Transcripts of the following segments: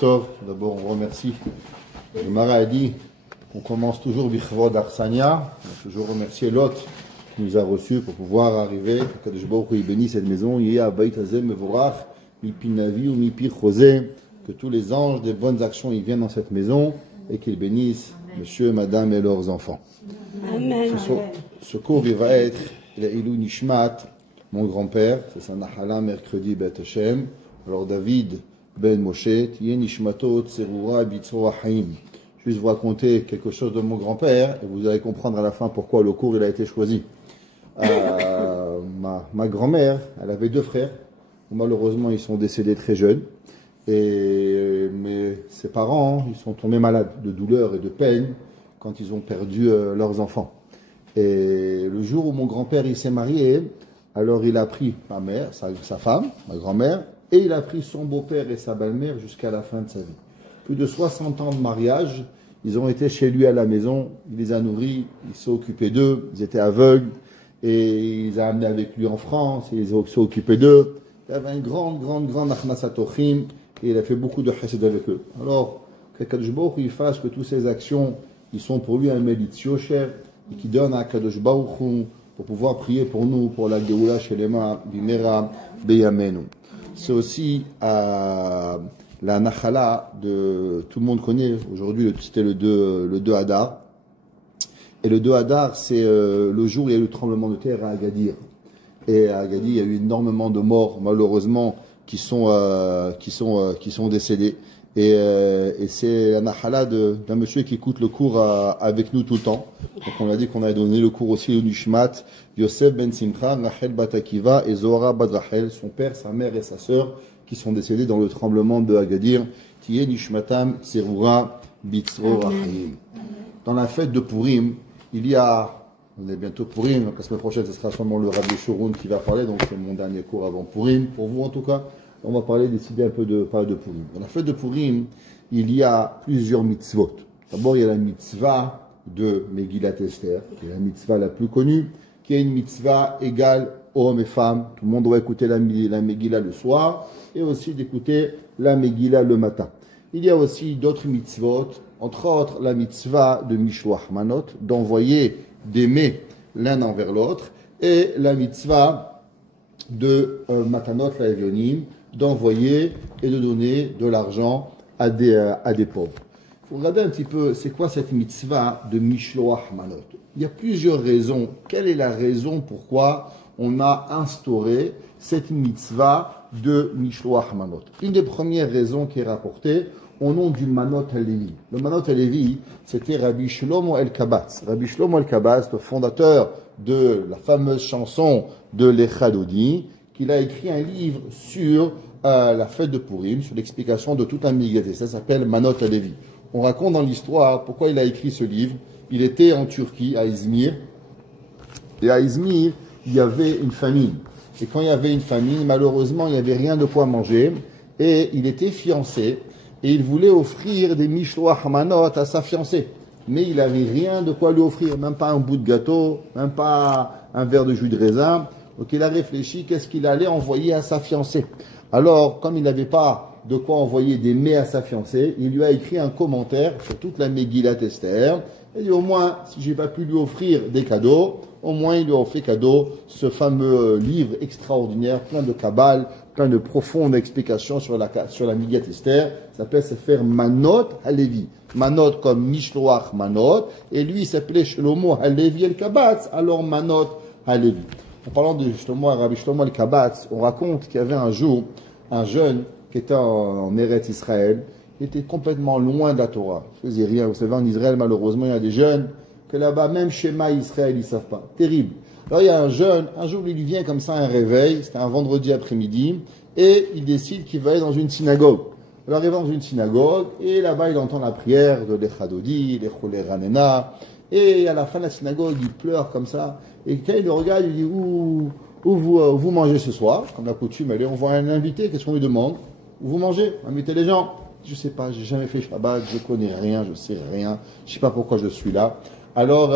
Tov, d'abord on remercie. Le Mara a dit qu'on commence toujours Bichvod Arsania. On a toujours remercié Lot qui nous a reçus pour pouvoir arriver. Que Kadosh Baruch Hu bénisse cette maison. Yéa Beit Hazeh Mevorach, Mipi Navi ou Mipi Chosé. Que tous les anges des bonnes actions ils viennent dans cette maison et qu'ils bénissent monsieur, madame et leurs enfants. Amen. Ce cours il va être Ilou Nishmat, mon grand-père. C'est sa Nahala mercredi Bet Hashem. Alors David Ben Moshe, Tiye Nishmato Tserura Bitzora Haim. Je vais vous raconter quelque chose de mon grand-père et vous allez comprendre à la fin pourquoi le cours il a été choisi. Ma grand-mère, elle avait deux frères. Malheureusement, ils sont décédés très jeunes. Mais ses parents, ils sont tombés malades de douleur et de peine quand ils ont perdu leurs enfants. Et le jour où mon grand-père il s'est marié, alors il a pris ma mère, sa femme, ma grand-mère, et il a pris son beau-père et sa belle-mère jusqu'à la fin de sa vie. Plus de 60 ans de mariage, ils ont été chez lui à la maison, il les a nourris, il s'est occupé d'eux, ils étaient aveugles, et il les a amenés avec lui en France, et il s'est occupé d'eux. Il avait une grande achmasatochim, et il a fait beaucoup de chesed avec eux. Alors, que Kadosh Baruch Hu fasse que toutes ces actions, ils sont pour lui un mérite yosher, et qui donne à Kadosh Baruch Hu pour pouvoir prier pour nous, pour la Geoula Shelema, Bimera, Beyamenu. C'est aussi la Nachala de, tout le monde connaît, aujourd'hui c'était le 2 Hadar. Et le 2 Hadar, c'est le jour où il y a eu le tremblement de terre à Agadir. Et à Agadir, il y a eu énormément de morts, malheureusement, qui sont décédés. Et c'est la Nahala d'un monsieur qui écoute le cours avec nous tout le temps. Donc on a dit qu'on avait donné le cours aussi au Nishmat, Yosef Ben Simcha, Rachel Bat Akiva et Zohara Bat Rachel, son père, sa mère et sa sœur, qui sont décédés dans le tremblement de Agadir. Tiye Nishmatam Tserura Bitzro Rahim. Dans la fête de Purim, il y a, on est bientôt Purim, donc la semaine prochaine ce sera sûrement le Rabbi Shurun qui va parler, donc c'est mon dernier cours avant Purim, pour vous en tout cas. On va décider un peu de parler de Purim. Dans la fête de Purim, il y a plusieurs mitzvot. D'abord, il y a la mitzvah de Megillat Esther, qui est la mitzvah la plus connue, qui est une mitzvah égale hommes et femmes. Tout le monde doit écouter la Megillah le soir et aussi d'écouter la Megillah le matin. Il y a aussi d'autres mitzvot, entre autres la mitzvah de Mishloach Manot, d'envoyer des mets l'un envers l'autre, et la mitzvah de Matanot la Evionim, d'envoyer et de donner de l'argent à des pauvres. Il faut regarder un petit peu, c'est quoi cette mitzvah de Mishloach Manot? Il y a plusieurs raisons. Quelle est la raison pourquoi on a instauré cette mitzvah de Mishloach Manot? Une des premières raisons qui est rapportée au nom du Manot HaLevi. Le Manot HaLevi, c'était Rabbi Shlomo El-Kabatz. Rabbi Shlomo El-Kabatz, le fondateur de la fameuse chanson de l'Echadodi, qu'il a écrit un livre sur la fête de Purim, sur l'explication de toute la Megillah. Ça s'appelle Manot HaLevi. On raconte dans l'histoire pourquoi il a écrit ce livre. Il était en Turquie, à Izmir. Et à Izmir, il y avait une famine. Et quand il y avait une famine, malheureusement, il n'y avait rien de quoi manger. Et il était fiancé. Et il voulait offrir des Mishloach Manot à sa fiancée. Mais il n'avait rien de quoi lui offrir. Même pas un bout de gâteau, même pas un verre de jus de raisin. Donc il a réfléchi qu'est-ce qu'il allait envoyer à sa fiancée. Alors, comme il n'avait pas de quoi envoyer des mets à sa fiancée, il lui a écrit un commentaire sur toute la Megillat Esther. Il dit au moins, si j'ai pas pu lui offrir des cadeaux, au moins il lui a fait cadeau ce fameux livre extraordinaire, plein de kabbal, plein de profondes explications sur la Megillat Esther. Ça s'appelle Sefer Manot HaLevi. Manot comme Mishloach Manot. Et lui, il s'appelait Shlomo HaLevi El-Kabatz, alors Manot HaLevi. En parlant de Rabbi Shlomo El-Kabatz, on raconte qu'il y avait un jour un jeune qui était en Eretz Israël, il était complètement loin de la Torah. Il faisait rien. Vous savez, en Israël, malheureusement, il y a des jeunes que là-bas, même Shema Israël, ils ne savent pas. Terrible. Alors, il y a un jeune, un jour, il lui vient comme ça un réveil, c'était un vendredi après-midi, et il décide qu'il va aller dans une synagogue. Alors, il va dans une synagogue, et là-bas, il entend la prière de l'Echadodi, l'Echole Ranena, et à la fin de la synagogue, il pleure comme ça. Et quand il le regarde, il dit, où vous mangez ce soir? Comme la coutume, allez, on voit un invité, qu'est-ce qu'on lui demande? Où vous mangez? Invitez les gens. Je sais pas, j'ai jamais fait Shabbat, je connais rien, je sais rien, je sais pas pourquoi je suis là. Alors,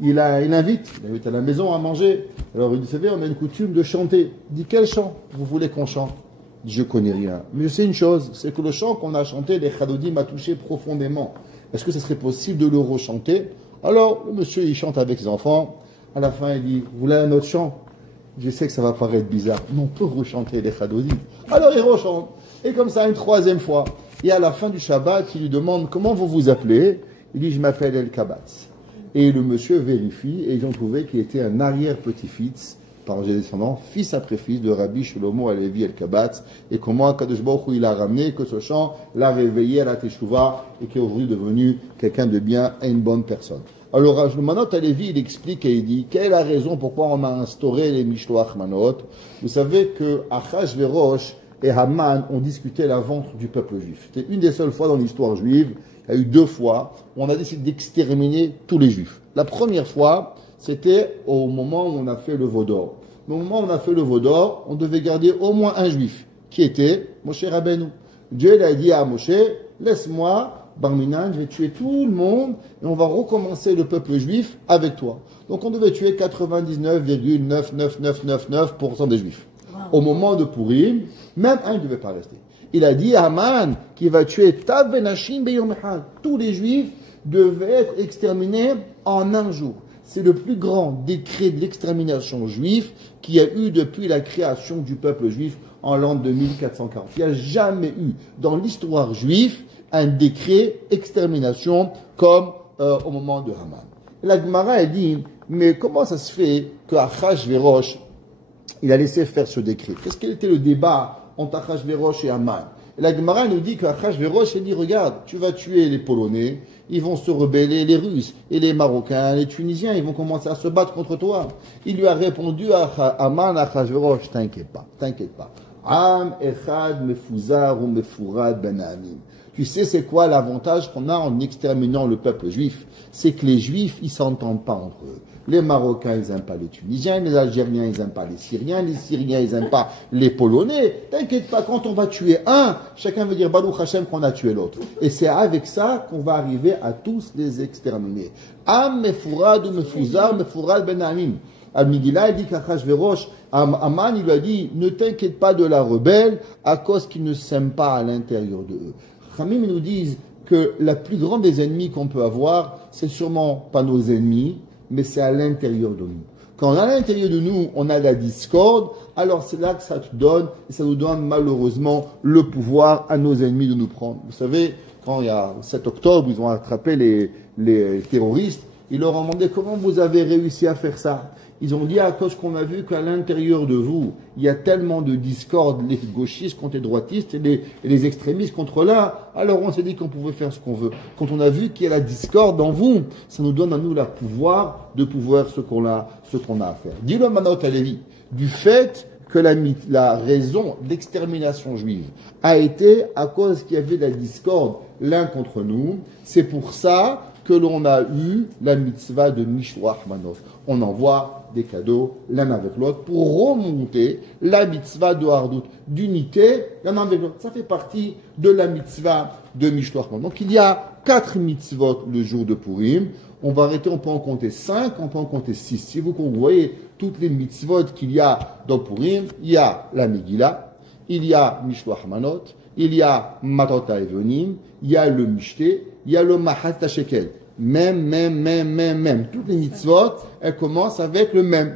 il invite à la maison à manger. Alors, il dit, vous savez, on a une coutume de chanter. Il dit, quel chant vous voulez qu'on chante? Il dit, je connais rien. Mais je sais une chose, c'est que le chant qu'on a chanté, les Chadodim, m'a touché profondément. Est-ce que ce serait possible de le rechanter? Alors, le monsieur, il chante avec ses enfants. À la fin, il dit, vous voulez un autre chant? Je sais que ça va paraître bizarre, mais on peut rechanter les Chadodim. Alors, il rechante. Et comme ça, une troisième fois. Et à la fin du Shabbat, il lui demande, comment vous vous appelez? Il dit, je m'appelle El Kabatz. Et le monsieur vérifie, et ils ont trouvé qu'il était un arrière-petit-fils, par descendant, fils après fils de Rabbi Shlomo Alevi El Kabatz, et comment Kadosh Baruch Hu il a ramené, que ce chant l'a réveillé à la Teshuvah, et qui est aujourd'hui devenu quelqu'un de bien et une bonne personne. Alors, le Manot Alevi, il explique et il dit, quelle est la raison pourquoi on a instauré les Mishloach Manot? Vous savez que Achashverosh et Haman ont discuté la vente du peuple juif. C'était une des seules fois dans l'histoire juive, il y a eu 2 fois, où on a décidé d'exterminer tous les juifs. La première fois, c'était au moment où on a fait le veau d'or. Au moment où on a fait le veau d'or, on devait garder au moins un juif, qui était Moshe Rabbeinu. Dieu a dit à Moshe, laisse-moi, Barminan, je vais tuer tout le monde, et on va recommencer le peuple juif avec toi. Donc on devait tuer 99,99999% des juifs. Au moment de Purim, même un ne devait pas rester. Il a dit à Haman qu'il va tuer Tavenashim Beyom Echad. Tous les juifs devaient être exterminés en un jour. C'est le plus grand décret de l'extermination juive qu'il y a eu depuis la création du peuple juif en l'an 2440. Il n'y a jamais eu dans l'histoire juive un décret extermination comme au moment de Haman. La Gemara a dit, mais comment ça se fait que Achashverosh il a laissé faire ce décret? Qu'est-ce quel était le débat entre Achashverosh et Haman? Et la Gemara nous dit qu'Achashverosh, il dit, regarde, tu vas tuer les Polonais, ils vont se rebeller, les Russes, et les Marocains, les Tunisiens, ils vont commencer à se battre contre toi. Il lui a répondu à Haman, Achashverosh, t'inquiète pas. Am echad mefuzar ou mefurad ben amim. Tu sais c'est quoi l'avantage qu'on a en exterminant le peuple juif? C'est que les juifs, ils s'entendent pas entre eux. Les Marocains, ils n'aiment pas les Tunisiens, les Algériens, ils n'aiment pas les Syriens, ils n'aiment pas les Polonais. T'inquiète pas, quand on va tuer un, chacun veut dire Baruch Hashem qu'on a tué l'autre. Et c'est avec ça qu'on va arriver à tous les exterminer. Am mefurad ou mefuzar, mefurad ben amim. Al-Migila, il dit qu'Achashverosh, Haman, il lui a dit, ne t'inquiète pas de la rebelle à cause qu'ils ne s'aiment pas à l'intérieur de eux. Khamim nous disent que la plus grande des ennemis qu'on peut avoir, c'est sûrement pas nos ennemis, mais c'est à l'intérieur de nous. Quand à l'intérieur de nous, on a la discorde, alors c'est là que ça te donne, et ça nous donne malheureusement le pouvoir à nos ennemis de nous prendre. Vous savez, quand il y a 7 octobre, ils ont attrapé les terroristes, ils leur ont demandé comment vous avez réussi à faire ça. Ils ont dit à cause qu'on a vu qu'à l'intérieur de vous, il y a tellement de discorde, les gauchistes contre les droitistes et les extrémistes contre là. Alors on s'est dit qu'on pouvait faire ce qu'on veut. Quand on a vu qu'il y a la discorde en vous, ça nous donne à nous le pouvoir de pouvoir ce qu'on a à faire. Dis-le maintenant à Lévi, du fait que la raison d'extermination juive a été à cause qu'il y avait la discorde l'un contre nous, c'est pour ça que l'on a eu la mitzvah de Mishloach Manot. On envoie des cadeaux l'un avec l'autre pour remonter la mitzvah de Hardout, d'unité l'un avec l'autre. Ça fait partie de la mitzvah de Mishloach Manot. Donc il y a 4 mitzvot le jour de Purim. On va arrêter, on peut en compter 5, on peut en compter 6. Si vous voyez toutes les mitzvot qu'il y a dans Purim, il y a la Megillah, il y a Mishloach Manot, il y a Matot HaEvonim, il y a le Mishté, il y a le Mahat HaShekel. Même. Toutes les mitzvot, elles commencent avec le même.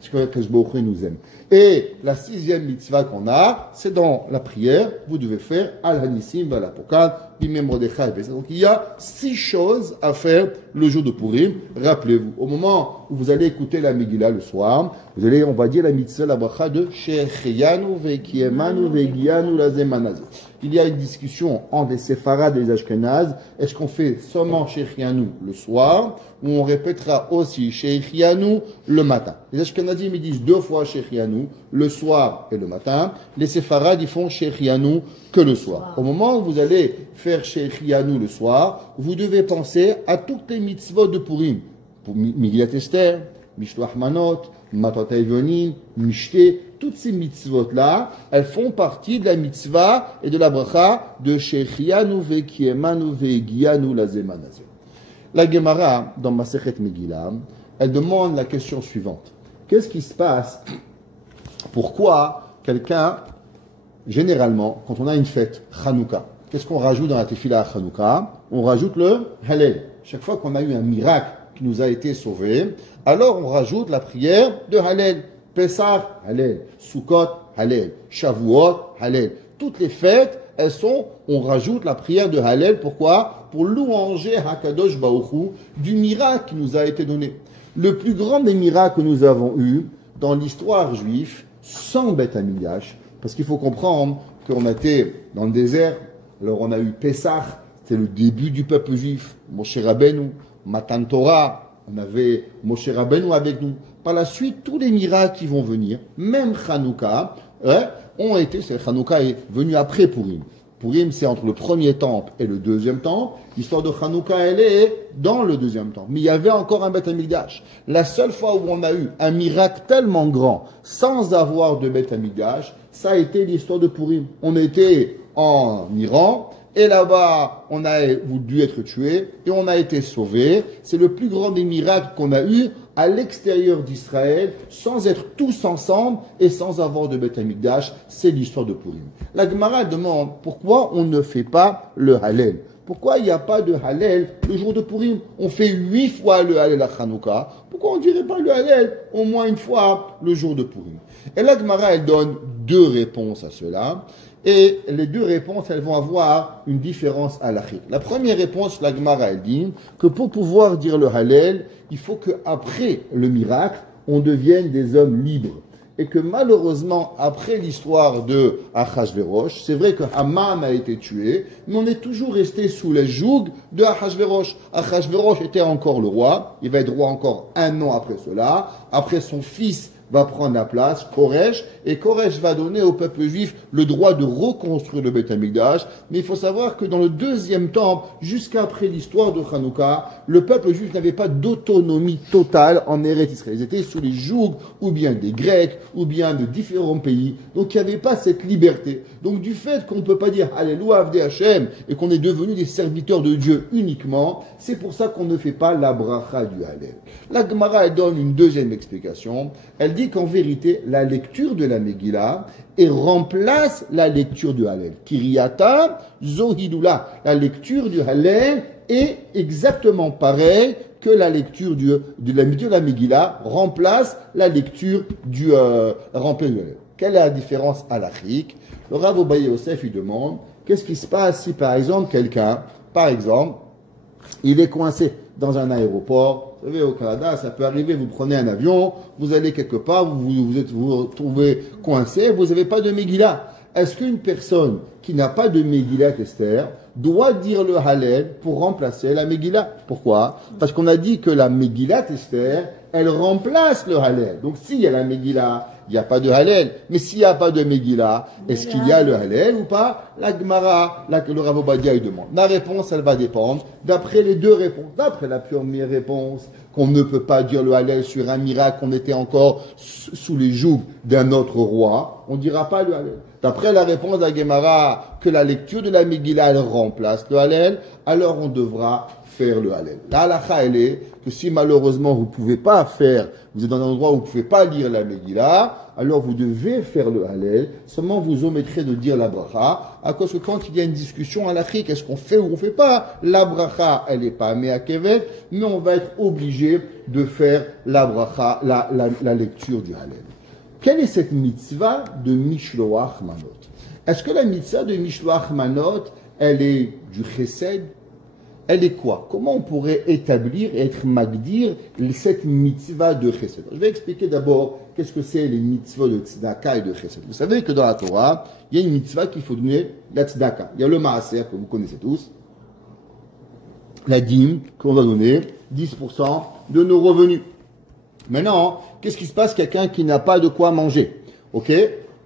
C'est que Kadosh Baruch Hu nous aime. Et la 6e mitzvah qu'on a, c'est dans la prière, vous devez faire Al-Hanissim, Val-Apokal, Bimem Mordechai. Donc il y a 6 choses à faire le jour de Purim. Rappelez-vous, au moment où vous allez écouter la Megillah le soir, on va dire la mitzvah, la bracha de Shecheyanu, Vekiemanu, Vegianu, Lazemanazé. Il y a une discussion entre les Séfarades et les Ashkenazes. Est-ce qu'on fait seulement Shecheyanu le soir, ou on répétera aussi Shecheyanu le matin? Les Ashkenazim, ils disent 2 fois Shecheyanu, le soir et le matin. Les Séfarades, ils font Shecheyanu que le soir. Au moment où vous allez faire Shecheyanu le soir, vous devez penser à toutes les mitzvot de Purim. Pour Migillat Esther, Mishloach Manot, Matot HaEvonim, Mishté, toutes ces mitzvot-là, elles font partie de la mitzvah et de la bracha de Shecheyanu Vekiemanu Vegianu Lazemanazé. La Gemara, dans Masechet Megillah, elle demande la question suivante. Qu'est-ce qui se passe? Pourquoi quelqu'un généralement, quand on a une fête, Hanouka, qu'est-ce qu'on rajoute dans la tefila à Hanouka? On rajoute le Hallel. Chaque fois qu'on a eu un miracle qui nous a été sauvé, alors on rajoute la prière de Hallel. Pessah, Hallel. Sukkot, Hallel. Shavuot, Hallel. Toutes les fêtes, on rajoute la prière de Hallel. Pourquoi? Pour louanger Hakadosh Baruch Hu du miracle qui nous a été donné. Le plus grand des miracles que nous avons eu dans l'histoire juive, sans Beth Amikdash, parce qu'il faut comprendre qu'on était dans le désert, alors on a eu Pessah, c'était le début du peuple juif, Moshe Rabbeinu, Matan Torah, on avait Moshe Rabbeinu avec nous. Par la suite, tous les miracles qui vont venir, même Hanouka, Hanouka est venu après Purim. Purim, c'est entre le premier temple et le deuxième temple. L'histoire de Hanouka, elle est dans le deuxième temple. Mais il y avait encore un Beth Amikdash. La seule fois où on a eu un miracle tellement grand, sans avoir de Beth Amikdash, ça a été l'histoire de Purim. On était en Iran, et là-bas, on a dû être tué, et on a été sauvé. C'est le plus grand des miracles qu'on a eu à l'extérieur d'Israël, sans être tous ensemble et sans avoir de Beth Amikdash. C'est l'histoire de Purim. La Gemara demande pourquoi on ne fait pas le Hallel. Pourquoi il n'y a pas de Hallel le jour de Purim? On fait 8 fois le Hallel à Hanouka. Pourquoi on ne dirait pas le Hallel au moins une fois le jour de Purim? Et la Gemara, elle donne 2 réponses à cela. Et les 2 réponses, elles vont avoir une différence halachique. La première réponse, la Gemara, elle dit que pour pouvoir dire le Hallel, il faut qu'après le miracle, on devienne des hommes libres. Et que malheureusement, après l'histoire de Achashverosh, c'est vrai que Haman a été tué, mais on est toujours resté sous les jougs de Achashverosh. Achashverosh était encore le roi, il va être roi encore 1 an après cela. Après, son fils va prendre la place, Koresh, et Koresh va donner au peuple juif le droit de reconstruire le Beth Amikdash. Mais il faut savoir que dans le deuxième temple, jusqu'après l'histoire de Hanouka, le peuple juif n'avait pas d'autonomie totale en Eretz Israël. Ils étaient sous les jougs, ou bien des Grecs, ou bien de différents pays. Donc il n'y avait pas cette liberté. Donc du fait qu'on ne peut pas dire Alléluia Avdei Hashem et qu'on est devenu des serviteurs de Dieu uniquement, c'est pour ça qu'on ne fait pas la bracha du Hallel. La Gemara, elle donne une deuxième explication. Elle dit qu'en vérité, la lecture de la Megillah remplace la lecture du Hallel. Kiriyata Zohidula. La lecture du Hallel est exactement pareille que la lecture de la Megillah remplace la lecture du Hallel. Quelle est la différence halachique? Le Rav Obaye Yosef, il demande, qu'est-ce qui se passe si par exemple quelqu'un, il est coincé dans un aéroport? Vous savez, au Canada, ça peut arriver, vous prenez un avion, vous allez quelque part, vous retrouvez coincé, vous n'avez pas de Megillah. Est-ce qu'une personne qui n'a pas de Megillah Esther doit dire le Hallel pour remplacer la Megillah? Pourquoi? Parce qu'on a dit que la Megillah Esther, elle remplace le Hallel. Donc s'il y a la Megillah, il n'y a pas de Hallel. Mais s'il n'y a pas de Megillah, est-ce qu'il y a le Hallel ou pas? La Gemara, le Rav Obadia, il demande. La réponse, elle va dépendre d'après les 2 réponses. D'après la première réponse, qu'on ne peut pas dire le Hallel sur un miracle, qu'on était encore sous les jougs d'un autre roi, on ne dira pas le Hallel. D'après la réponse de la Gemara, que la lecture de la Megillah, elle remplace le Hallel, alors on devra faire le Hallel. La halakha, elle est que si malheureusement vous ne pouvez pas faire, vous êtes dans un endroit où vous ne pouvez pas lire la Megillah, alors vous devez faire le Hallel, seulement vous omettrez de dire la bracha, à cause que quand il y a une discussion halachique, est-ce qu'on fait ou on ne fait pas, la bracha, elle n'est pas mea kevet, mais on va être obligé de faire la bracha, la lecture du Hallel. Quelle est cette mitzvah de Mishloach Manot? Est-ce que la mitzvah de Mishloach Manot, elle est du chesed? Elle est quoi? Comment on pourrait établir et être magdir cette mitzvah de chesed? Je vais expliquer d'abord qu'est-ce que c'est les mitzvahs de tzedaka et de chesed. Vous savez que dans la Torah, il y a une mitzvah qu'il faut donner, la tzedaka. Il y a le maaser que vous connaissez tous, la dîme qu'on va donner, 10% de nos revenus. Maintenant, qu'est-ce qui se passe quelqu'un qui n'a pas de quoi manger? Ok?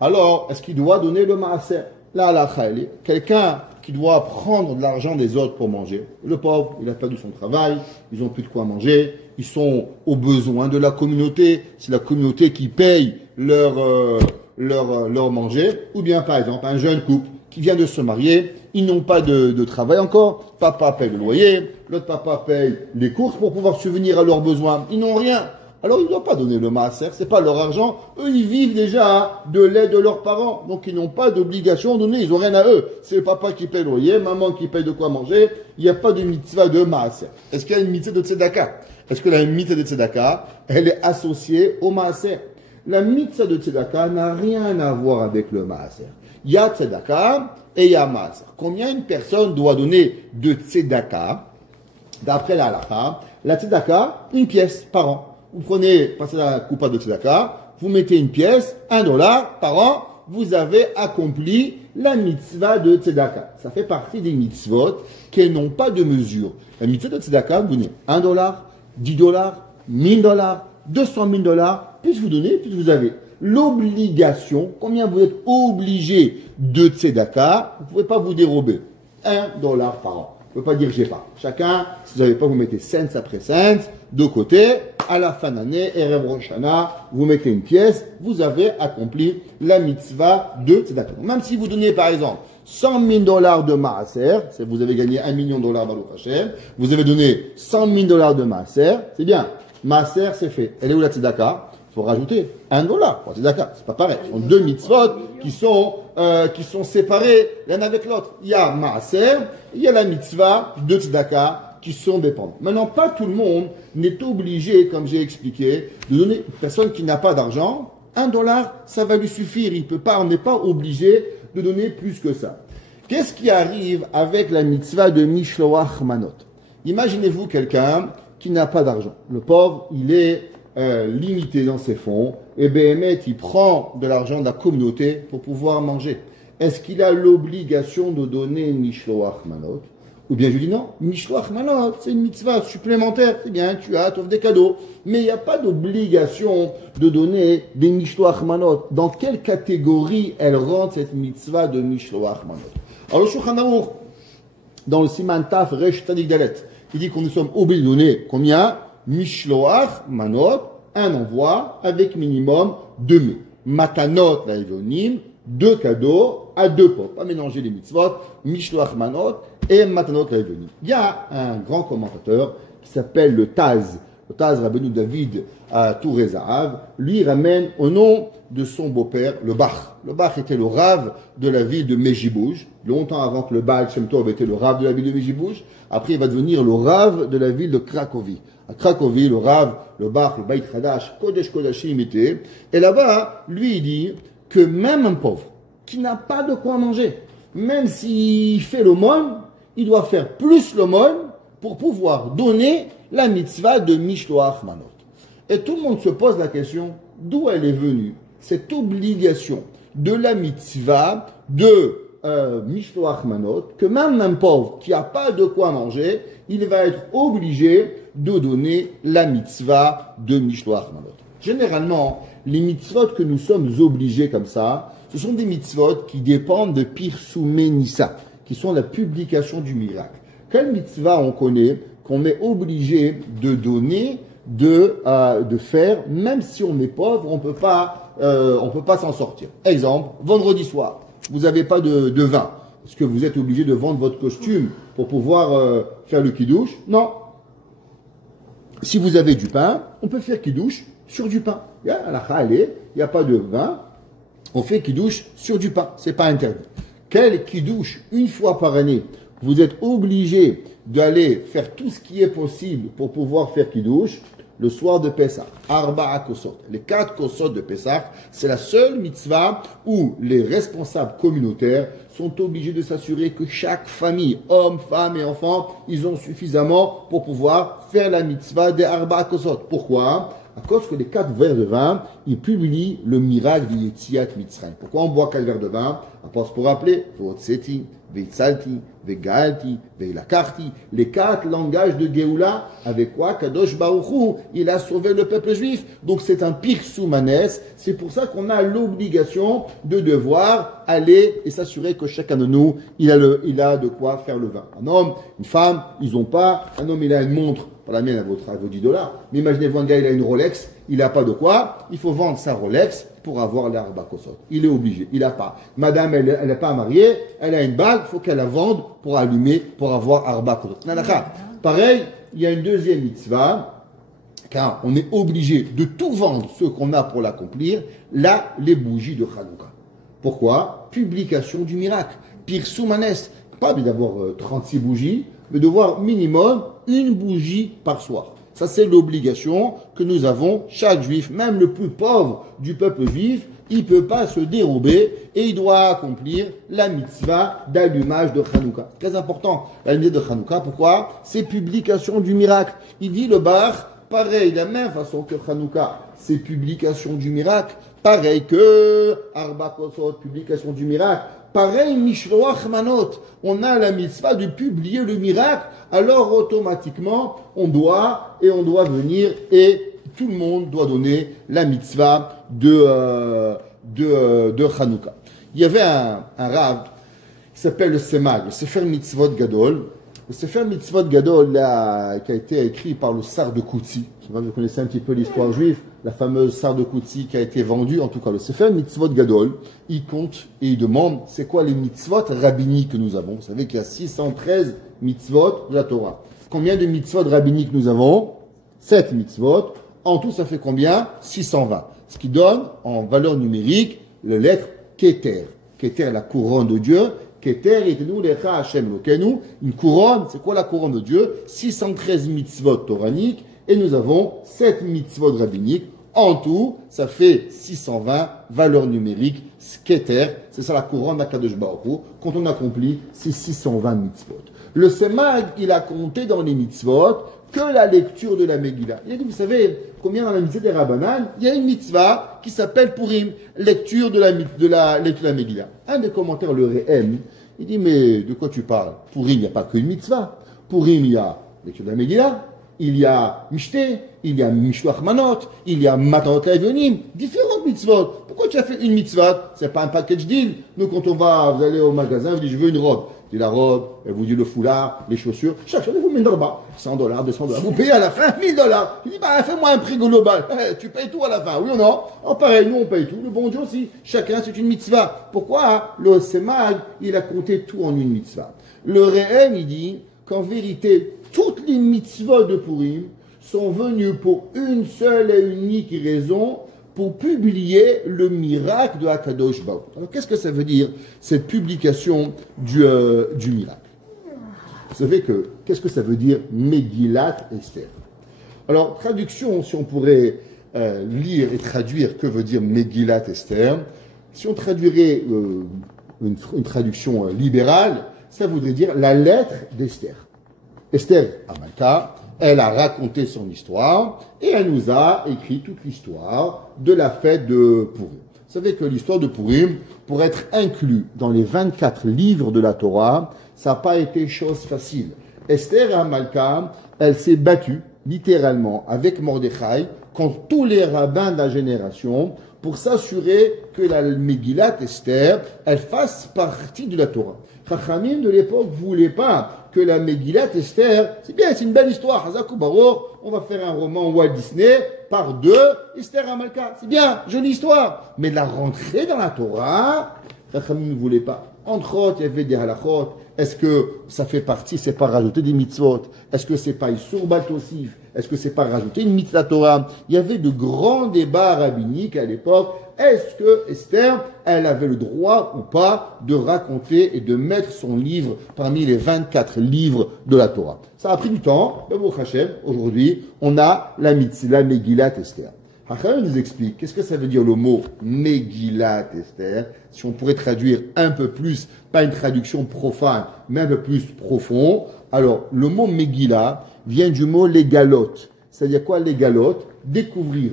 Alors, est-ce qu'il doit donner le maaser? Là, la khayli, quelqu'un qui doit prendre de l'argent des autres pour manger. Le pauvre, il a perdu son travail, ils n'ont plus de quoi manger, ils sont aux besoins de la communauté, c'est la communauté qui paye leur manger. Ou bien, par exemple, un jeune couple qui vient de se marier, ils n'ont pas de travail encore, papa paye le loyer, l'autre papa paye les courses pour pouvoir subvenir à leurs besoins, ils n'ont rien. alors ils ne doivent pas donner le maaser, c'est pas leur argent. Eux, ils vivent déjà de l'aide de leurs parents, donc ils n'ont pas d'obligation de donner, ils n'ont rien à eux. C'est le papa qui paye le loyer, maman qui paye de quoi manger, il n'y a pas de mitzvah de maaser. Est-ce qu'il y a une mitzvah de tzedaka? Est-ce que la mitzvah de tzedaka, elle est associée au maaser? La mitzvah de tzedaka n'a rien à voir avec le maaser. Il y a tzedaka et il y a maaser. Combien une personne doit donner de tzedaka? D'après la halakha, la tzedaka, une pièce par an. Vous prenez, passez la coupa de tzedaka, vous mettez une pièce, $1 par an, vous avez accompli la mitzvah de tzedaka. Ça fait partie des mitzvot qui n'ont pas de mesure. La mitzvah de tzedaka, vous donnez $1, $10, $1000, $200,000, plus vous donnez, plus vous avez. L'obligation, combien vous êtes obligé de tzedaka, vous ne pouvez pas vous dérober. $1 par an. Vous ne pouvez pas dire j'ai pas. Chacun, si vous n'avez pas, vous mettez cents après cents, de côté, à la fin d'année, Erev Rosh Hashanah, vous mettez une pièce, vous avez accompli la mitzvah de tzedaka. Même si vous donnez par exemple $100,000 de maaser, vous avez gagné $1 million Baruch Hashem, vous avez donné $100,000 de maaser, c'est bien. Maaser, c'est fait. Elle est où la tzedaka? Il faut rajouter $1 pour tzedaka. C'est pas pareil. Ce sont deux mitzvot qui sont séparés l'un avec l'autre. Il y a maaser, il y a la mitzvah de tzedaka qui sont dépendantes. Maintenant, pas tout le monde n'est obligé, comme j'ai expliqué, de donner une personne qui n'a pas d'argent. $1, ça va lui suffire. On n'est pas obligé de donner plus que ça. Qu'est-ce qui arrive avec la mitzvah de Mishloach Manot? Imaginez-vous quelqu'un qui n'a pas d'argent. Le pauvre, il est limité dans ses fonds, et Béhémet, il prend de l'argent de la communauté pour pouvoir manger. Est-ce qu'il a l'obligation de donner Mishloach Manot? Ou bien je dis non, Mishloach Manot, c'est une mitzvah supplémentaire, c'est bien, tu offres des cadeaux, mais il n'y a pas d'obligation de donner des Mishloach Manot. Dans quelle catégorie elle rentre cette mitzvah de Mishloach Manot? Alors le Shulchan Aruch, dans le Siman Taf Resh Tzadik Dalet, il dit qu'on nous sommes obligés de donner combien? Mishloach Manot, un envoi avec minimum 2 mets. Matanot la Evonim, 2 cadeaux à 2 pauvres. Pas mélanger les mitzvot, Mishloach Manot et Matanot la Evonim. Il y a un grand commentateur qui s'appelle le Taz Rabbeinu David à Touré Zahav. Lui ramène au nom de son beau-père, le Bach. Le Bach était le Rav de la ville de Mejibouj, longtemps avant que le Baal Shem Tov était le Rav de la ville de Mejibouj. Après, il va devenir le Rav de la ville de Cracovie. À Cracovie, le Rav, le Bach, le Beit Hadash, Kodesh Kodashim était. Et là-bas, lui, il dit que même un pauvre qui n'a pas de quoi manger, même s'il fait l'aumône, il doit faire plus l'aumône pour pouvoir donner la mitzvah de Mishloach Manot. Et tout le monde se pose la question, d'où elle est venue, cette obligation de la mitzvah de Mishloach Manot, que même un pauvre qui n'a pas de quoi manger, il va être obligé de donner la mitzvah de Mishloach Manot. Généralement, les mitzvot que nous sommes obligés comme ça, ce sont des mitzvot qui dépendent de Pirsumé Nissa, qui sont la publication du miracle. Quelle mitzvah on connaît qu'on est obligé de donner, de faire, même si on est pauvre, on peut pas s'en sortir. Exemple, vendredi soir, vous n'avez pas de vin. Est-ce que vous êtes obligé de vendre votre costume pour pouvoir faire le kidouche? Non. Si vous avez du pain, on peut faire kidouche sur du pain. Il n'y a pas de vin, on fait kidouche sur du pain. C'est pas interdit. Quel kidouche, une fois par année, vous êtes obligé d'aller faire tout ce qui est possible pour pouvoir faire kidouche le soir de Pessah. Arba'a kosot. Les 4 kosot de Pessah, c'est la seule mitzvah où les responsables communautaires sont obligés de s'assurer que chaque famille, hommes, femmes et enfants, ils ont suffisamment pour pouvoir faire la mitzvah des Arba'a kosot. Pourquoi? À cause que les 4 verres de vin, ils publient le miracle du Yetziat Mitzrayim. Pourquoi on boit 4 verres de vin? À part pour rappeler, Votseti, Veitzalti, Vegalti, Veilakarti, les 4 langages de Géoula, avec quoi Kadosh Baruch Hu, il a sauvé le peuple juif. Donc c'est un Pirsoumanes, c'est pour ça qu'on a l'obligation de devoir aller et s'assurer que chacun de nous, il a de quoi faire le vin. Un homme, une femme, ils n'ont pas, un homme il a une montre, pas la mienne à vos $10, mais imaginez-vous un gars, il a une Rolex, il n'a pas de quoi, il faut vendre sa Rolex pour avoir l'Arba Kosot. Il est obligé, il n'a pas. Madame, elle n'est pas mariée, elle a une bague, il faut qu'elle la vende pour allumer, pour avoir Arba Kosot. Pareil, il y a une deuxième mitzvah car on est obligé de tout vendre ce qu'on a pour l'accomplir, là, les bougies de Hanouka. Pourquoi? Publication du miracle. Pirsoumanes. Pas d'avoir 36 bougies, mais de voir minimum une bougie par soir. Ça, c'est l'obligation que nous avons, chaque juif, même le plus pauvre du peuple juif, il ne peut pas se dérober et il doit accomplir la mitzvah d'allumage de Hanouka. Très important, la mitzvah de Hanouka. Pourquoi? C'est publication du miracle. Il dit le bar, pareil, de la même façon que Hanouka, c'est publication du miracle. Pareil que Arba Kosot, publication du miracle. Pareil, Mishloach Manot. On a la mitzvah de publier le miracle. Alors, automatiquement, on doit venir et tout le monde doit donner la mitzvah de Hanouka. Il y avait un Rav qui s'appelle le Semag, le Sefer Mitzvot Gadol. Le Sefer Mitzvot Gadol, là, qui a été écrit par le Sar de Koutsi. Vous connaissez un petit peu l'histoire juive, la fameuse Sar de Koutsi qui a été vendue. En tout cas, le Sefer Mitzvot Gadol, il compte et il demande c'est quoi les mitzvot rabbiniques que nous avons. Vous savez qu'il y a 613 mitzvot de la Torah. Combien de mitzvot rabbiniques nous avons? 7 mitzvot. En tout, ça fait combien? 620. Ce qui donne, en valeur numérique, le lettre Keter. Keter, la couronne de Dieu. Keter, itenu lecha Hashem lokenu. Une couronne, c'est quoi la couronne de Dieu? 613 mitzvot toraniques. Et nous avons 7 mitzvot rabbiniques. En tout, ça fait 620 valeurs numériques. Keter, c'est ça la couronne d'Akadosh Baruch Hu. Quand on accomplit ces 620 mitzvot. Le Semag, il a compté dans les mitzvot que la lecture de la Megillah. Il a dit, vous savez, combien dans la mitzvah des Rabbanan, il y a une mitzvah qui s'appelle Purim, lecture de la Megillah. Un des commentaires, le Rehem, il dit, mais de quoi tu parles? Purim, il n'y a pas qu'une mitzvah. Purim, il y a lecture de la Megillah, il y a Mishté, il y a Mishloach Manot, il y a Matanot Levonim, différentes mitzvot. Pourquoi tu as fait une mitzvah? C'est pas un package deal. Nous, quand vous allez au magasin, vous dites, je veux une robe. Dit la robe, elle vous dit le foulard, les chaussures. Chaque chose, vous met $, $100, $200. Vous payez à la fin $1000. Tu dis, bah, fais-moi un prix global. Tu payes tout à la fin, oui ou non? En pareil, nous, on paye tout. Le bon Dieu aussi. Chacun, c'est une mitzvah. Pourquoi? Le Semag, il a compté tout en une mitzvah. Le Rehem, il dit qu'en vérité, toutes les mitzvahs de Purim sont venues pour une seule et unique raison, pour publier le miracle de Akadosh Baruch Hu. Alors, qu'est-ce que ça veut dire, cette publication du miracle? Vous savez qu'est-ce que ça veut dire Megillat Esther? Alors, traduction, si on pourrait lire et traduire que veut dire Megillat Esther, si on traduirait une traduction libérale, ça voudrait dire la lettre d'Esther. Esther Amalka, elle a raconté son histoire et elle nous a écrit toute l'histoire de la fête de Purim. Vous savez que l'histoire de Purim, pour être inclus dans les 24 livres de la Torah, ça n'a pas été chose facile. Esther Amalka, elle s'est battue littéralement avec Mordechai contre tous les rabbins de la génération pour s'assurer que la Megillat Esther, elle fasse partie de la Torah. Chachamim de l'époque ne voulaient pas que la Megillat Esther, c'est bien, c'est une belle histoire, Hazakou Baruch, on va faire un roman Walt Disney par 2, Esther Amalka, c'est bien, jolie histoire, mais la rentrer dans la Torah, Chachamim ne voulait pas. Entre autres, il y avait des halachot. Est-ce que ça fait partie, c'est pas rajouter des mitzvot? Est-ce que c'est pas Issur Batosif? Est-ce que c'est pas rajouter une mitzvah Torah? Il y avait de grands débats rabbiniques à l'époque. Est-ce que Esther, elle avait le droit ou pas de raconter et de mettre son livre parmi les 24 livres de la Torah? Ça a pris du temps, mais Baruch Hashem, aujourd'hui, on a la mitzvah Megillat Esther. Hachem nous explique qu'est-ce que ça veut dire le mot Megillat Esther, si on pourrait traduire un peu plus, pas une traduction profane, mais un peu plus profond. Alors, le mot Megillah vient du mot légalot. C'est-à-dire quoi légalot? Découvrir.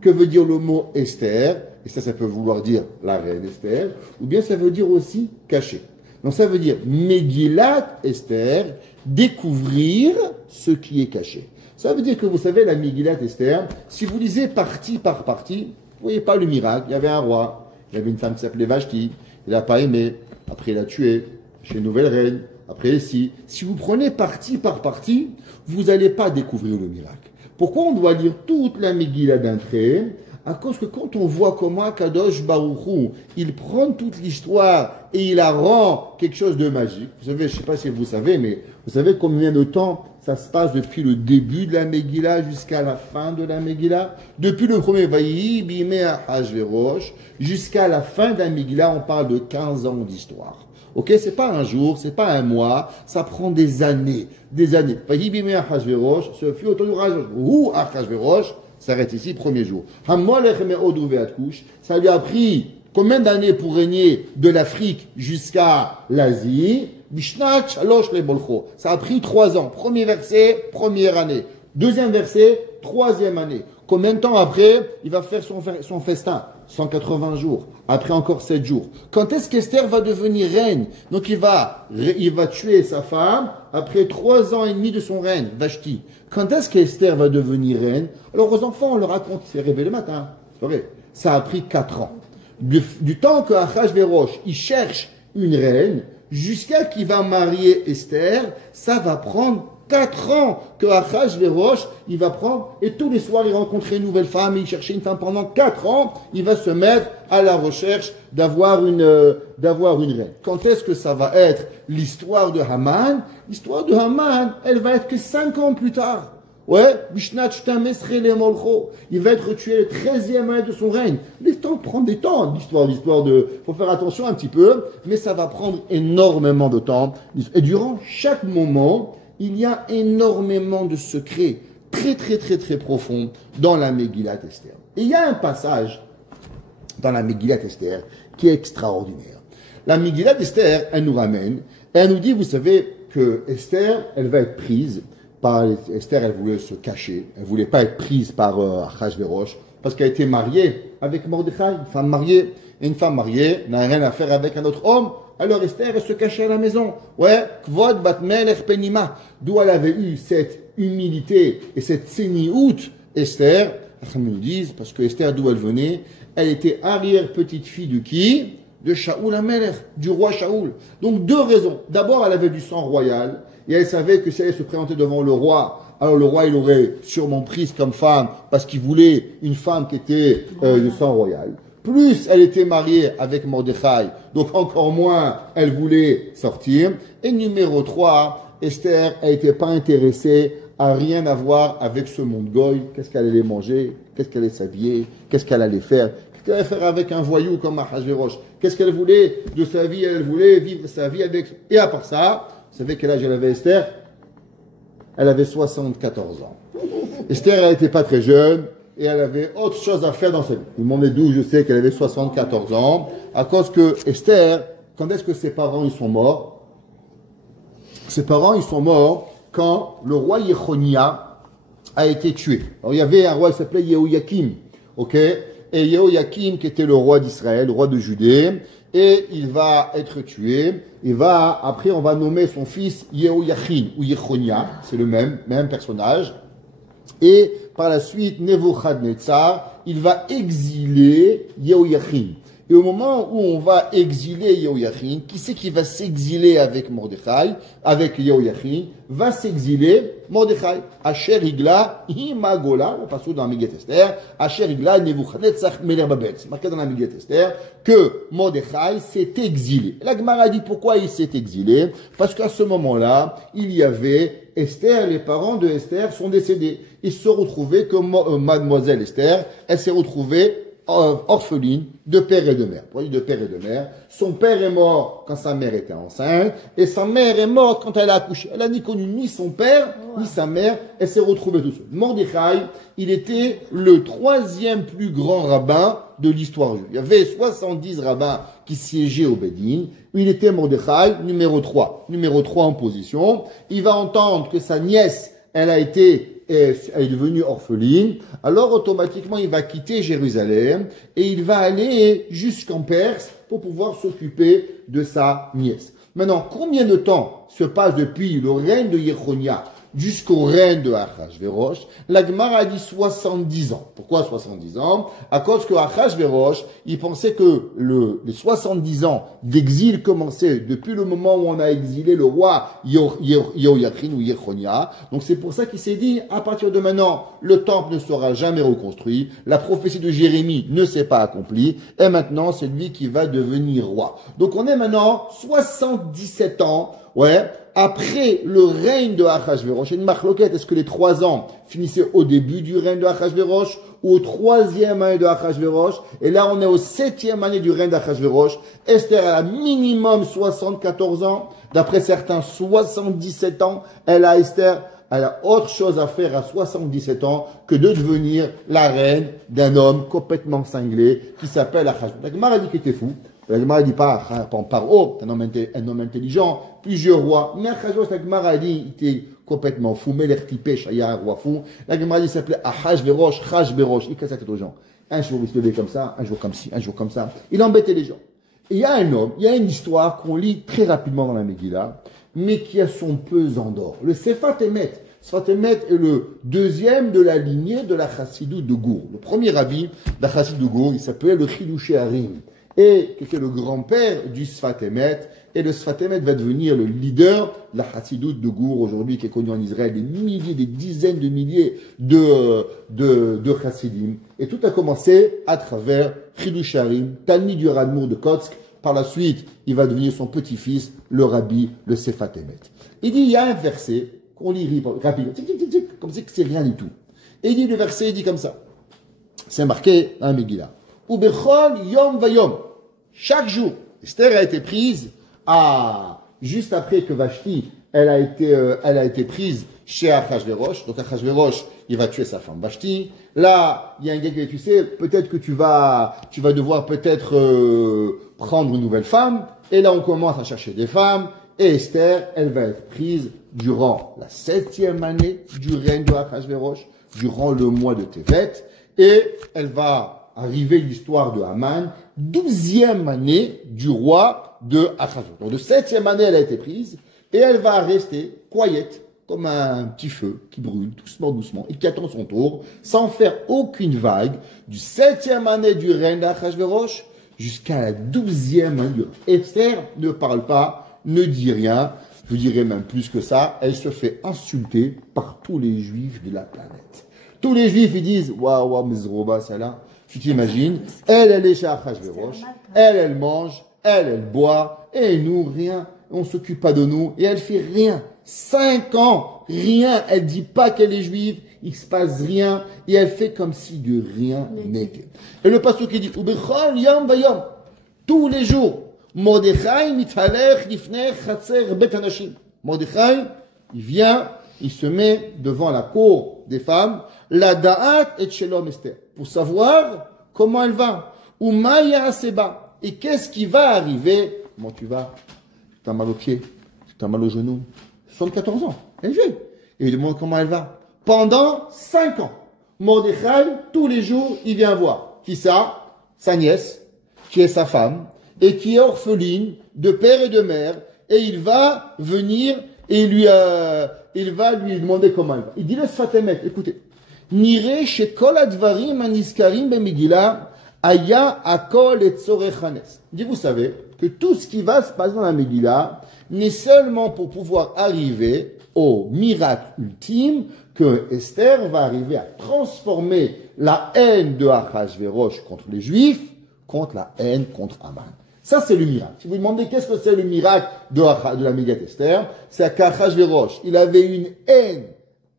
Que veut dire le mot Esther? Et ça peut vouloir dire la reine Esther, ou bien ça veut dire aussi cacher. Donc ça veut dire Megillat Esther, découvrir ce qui est caché. Ça veut dire que vous savez, la Megillat Esther, si vous lisez partie par partie, vous voyez pas le miracle. Il y avait un roi, il y avait une femme qui s'appelait Vashti, il n'a pas aimé, après il a tué, chez une nouvelle reine, après si vous prenez partie par partie, vous n'allez pas découvrir le miracle. Pourquoi on doit lire toute la Megillah d'un trait? À cause que quand on voit comment Kadosh Baruch Hu, il prend toute l'histoire et il la rend quelque chose de magique. Vous savez, je ne sais pas si vous savez, mais vous savez combien de temps ça se passe depuis le début de la Megillah jusqu'à la fin de la Megillah? Depuis le premier Vayi, Bimei Achashverosh, jusqu'à la fin de la Megillah, on parle de 15 ans d'histoire. Ok, c'est pas un jour, c'est pas un mois, ça prend des années, des années. Vayi Bimei Achashverosh, ce fut autour du Achashverosh, s'arrête ici, premier jour. Ça lui a pris combien d'années pour régner de l'Afrique jusqu'à l'Asie? Ça a pris 3 ans. Premier verset, première année. Deuxième verset, troisième année. Combien de temps après, il va faire son festin? 180 jours. Après encore 7 jours. Quand est-ce qu'Esther va devenir reine? Donc il va tuer sa femme après 3 ans et demi de son règne, Vashti. Quand est-ce qu'Esther va devenir reine? Alors aux enfants, on leur raconte, c'est réveillé le matin. C'est vrai. Ça a pris 4 ans. Du temps que Achashverosh, il cherche une reine, jusqu'à qu'il va marier Esther, ça va prendre 4 ans que Achashverosh, il va prendre, et tous les soirs, il rencontrait une nouvelle femme, et il cherchait une femme pendant 4 ans, il va se mettre à la recherche d'avoir une reine. Quand est-ce que ça va être l'histoire de Haman? L'histoire de Haman, elle va être que 5 ans plus tard. Ouais, il va être tué le 13e année de son règne. Les temps prennent des temps, l'histoire faut faire attention un petit peu, mais ça va prendre énormément de temps. Et durant chaque moment, il y a énormément de secrets très très très très profonds dans la Megillat Esther. Et il y a un passage dans la Megillat Esther qui est extraordinaire. La Megillat Esther, elle nous ramène, et elle nous dit, vous savez, que Esther, elle va être prise. Esther, elle voulait se cacher, elle voulait pas être prise par Achashverosh, parce qu'elle était mariée avec Mordechai, une femme mariée, et une femme mariée n'a rien à faire avec un autre homme, alors Esther, elle se cachait à la maison. Ouais, Kvod bat melech penima, d'où elle avait eu cette humilité et cette séniout, Esther, ils nous disent, parce que Esther, d'où elle venait, elle était arrière-petite-fille de qui? De Shaoul Amelech, du roi Shaoul. Donc 2 raisons. D'abord, elle avait du sang royal, et elle savait que si elle se présentait devant le roi, alors le roi, il aurait sûrement prise comme femme, parce qu'il voulait une femme qui était de sang royal. Plus, elle était mariée avec Mordechai, donc encore moins, elle voulait sortir. Et numéro 3, Esther, elle n'était pas intéressée à rien avoir avec ce monde goy. Qu'est-ce qu'elle allait manger? Qu'est-ce qu'elle allait s'habiller? Qu'est-ce qu'elle allait faire? Qu'est-ce qu'elle allait faire avec un voyou comme Achashverosh? Qu'est-ce qu'elle voulait de sa vie? Elle voulait vivre sa vie avec... Et à part ça, vous savez quel âge elle avait Esther? Elle avait 74 ans. Esther, elle n'était pas très jeune et elle avait autre chose à faire dans sa vie. Vous me demandez d'où je sais qu'elle avait 74 ans. À cause que Esther, quand est-ce que ses parents ils sont morts? Ses parents ils sont morts quand le roi Yechonia a été tué. Alors il y avait un roi qui s'appelait Yehoyakim, ok? Et Yehoyakim qui était le roi d'Israël, le roi de Judée, et il va être tué. Après on va nommer son fils Yehoyachin ou Yechonia, c'est le même personnage. Et par la suite, Nebuchadnezzar, il va exiler Yehoyachin. Et au moment où on va exiler Yehoyachin, qui c'est qui va s'exiler avec Mordechai, avec Yehoyachin, va s'exiler Mordechai. Asher Igla, Imagola, on passe dans la Megillat Esther, Asher Igla, Nebuchadnezzar, Melech Babel. C'est marqué dans la Megillat Esther que Mordechai s'est exilé. La Gemara dit pourquoi il s'est exilé, parce qu'à ce moment-là, il y avait Esther, les parents de Esther sont décédés. Ils se retrouvaient que mademoiselle Esther, elle s'est retrouvée orpheline de père et de mère. Pour dire de père et de mère. Son père est mort quand sa mère était enceinte et sa mère est morte quand elle a accouché. Elle n'a ni connu ni son père ni sa mère. Elle s'est retrouvée tout seul. Mordechai, il était le 3e plus grand rabbin de l'histoire juive. Il y avait 70 rabbins qui siégeaient au Bédine. Il était Mordechai numéro 3. Numéro 3 en position. Il va entendre que sa nièce, elle est devenue orpheline, alors automatiquement il va quitter Jérusalem et il va aller jusqu'en Perse pour pouvoir s'occuper de sa nièce. Maintenant, combien de temps se passe depuis le règne de Yechonia jusqu'au règne de Achashverosh. La Gemara a dit 70 ans. Pourquoi 70 ans? À cause que Achashverosh, il pensait que les 70 ans d'exil commençaient depuis le moment où on a exilé le roi Yehoiachin ou Yechonia. Donc c'est pour ça qu'il s'est dit, à partir de maintenant, le temple ne sera jamais reconstruit, la prophétie de Jérémie ne s'est pas accomplie, et maintenant c'est lui qui va devenir roi. Donc on est maintenant 77 ans, après le règne de Achashverosh. Et une marloquette, est-ce que les 3 ans finissaient au début du règne de Achashverosh ou au 3e année de Achashverosh? Et là, on est au 7e année du règne d'Achashverosh. Esther a minimum 74 ans. D'après certains, 77 ans. Elle a autre chose à faire à 77 ans que de devenir la reine d'un homme complètement cinglé qui s'appelle Achashverosh. La Gemara dit qu'il était fou. La Gemara dit pas Paro, un homme intelligent, plusieurs rois. Mais Achashverosh, la Gemara dit, il était complètement fou. Melech Tipesh, il y a un roi fou. La Gemara dit, il s'appelait Achashverosh, il cassait la tête aux gens. Un jour, il se levait comme ça, un jour comme ci, un jour comme ça. Il embêtait les gens. Et il y a un homme, il y a une histoire qu'on lit très rapidement dans la Megillah, mais qui a son pesant d'or. Le Sfat Emet. Sfat Emet est le deuxième de la lignée de la Chassidoute de Gour. Le premier rabbi de la Chassidoute de Gour, il s'appelait le Chidushé Harim. Et qui était le grand-père du Sfat Emet. Et le Sfat Emet va devenir le leader de la Chassidoute de Gour aujourd'hui, qui est connu en Israël, des milliers, des dizaines de milliers de Chassidim. Et tout a commencé à travers Chidushé Harim, Talmid du Radmour de Kotsk. Par la suite, il va devenir son petit-fils, le rabbi, le Sfat Emet. Il dit, il y a un verset qu'on lit rapidement, comme si c'est rien du tout. Et il dit, le verset, il dit comme ça. C'est marqué dans la Megillah. Ubechol yom vayom. Chaque jour, Esther a été prise juste après que Vashti, elle a été prise chez Achashverosh. Donc Achashverosh, il va tuer sa femme Vashti. Là, il y a un gars qui dit, tu sais, peut-être que tu vas devoir peut-être prendre une nouvelle femme. Et là, on commence à chercher des femmes. Et Esther, elle va être prise durant la 7e année du règne de Achashverosh, durant le mois de Tevet. Et elle va arriver l'histoire de Haman, 12e année du roi de Achashverosh. Donc de 7e année, elle a été prise. Et elle va rester quiet, comme un petit feu qui brûle doucement, doucement, et qui attend son tour, sans faire aucune vague, du 7e année du règne d'Achashverosh jusqu'à la 12e année du règne. Esther ne parle pas, ne dit rien, je dirais même plus que ça, elle se fait insulter par tous les juifs de la planète. Tous les juifs, ils disent, waouh, Mizroba, celle-là, tu t'imagines, elle est chez Achashverosh, elle mange, elle boit, et nous, rien, on s'occupe pas de nous, et elle fait rien. 5 ans, rien, elle dit pas qu'elle est juive, il se passe rien, et elle fait comme si de rien n'était. Et le pasteur qui dit, Ubechol yom vayom, tous les jours, Mordechai mithalech lifnei chatzer bet hanashim. Mordechai, il vient, il se met devant la cour des femmes, la da'at et shelom Esther, pour savoir comment elle va. Ou maya seba. Et qu'est-ce qui va arriver? Comment tu vas? Tu as mal aux pieds, tu as mal aux genoux. 74 ans, elle vit. Et il demande comment elle va. Pendant 5 ans. Mordechai, tous les jours, il vient voir. Qui ça? Sa nièce, qui est sa femme, et qui est orpheline de père et de mère. Et il va venir et il va lui demander comment elle va. Il dit le Sfat Emet, écoutez. Nire shekol advarim aniskarim b'Megillah aya akol et tzorechanes. Il dit, vous savez que tout ce qui va se passer dans la Megillah n'est seulement pour pouvoir arriver au miracle ultime que Esther va arriver à transformer la haine de Achashverosh contre les Juifs contre la haine contre Haman. Ça, c'est le miracle. Si vous demandez qu'est-ce que c'est le miracle de la Megillat Esther, c'est qu'Achashverosh, il avait une haine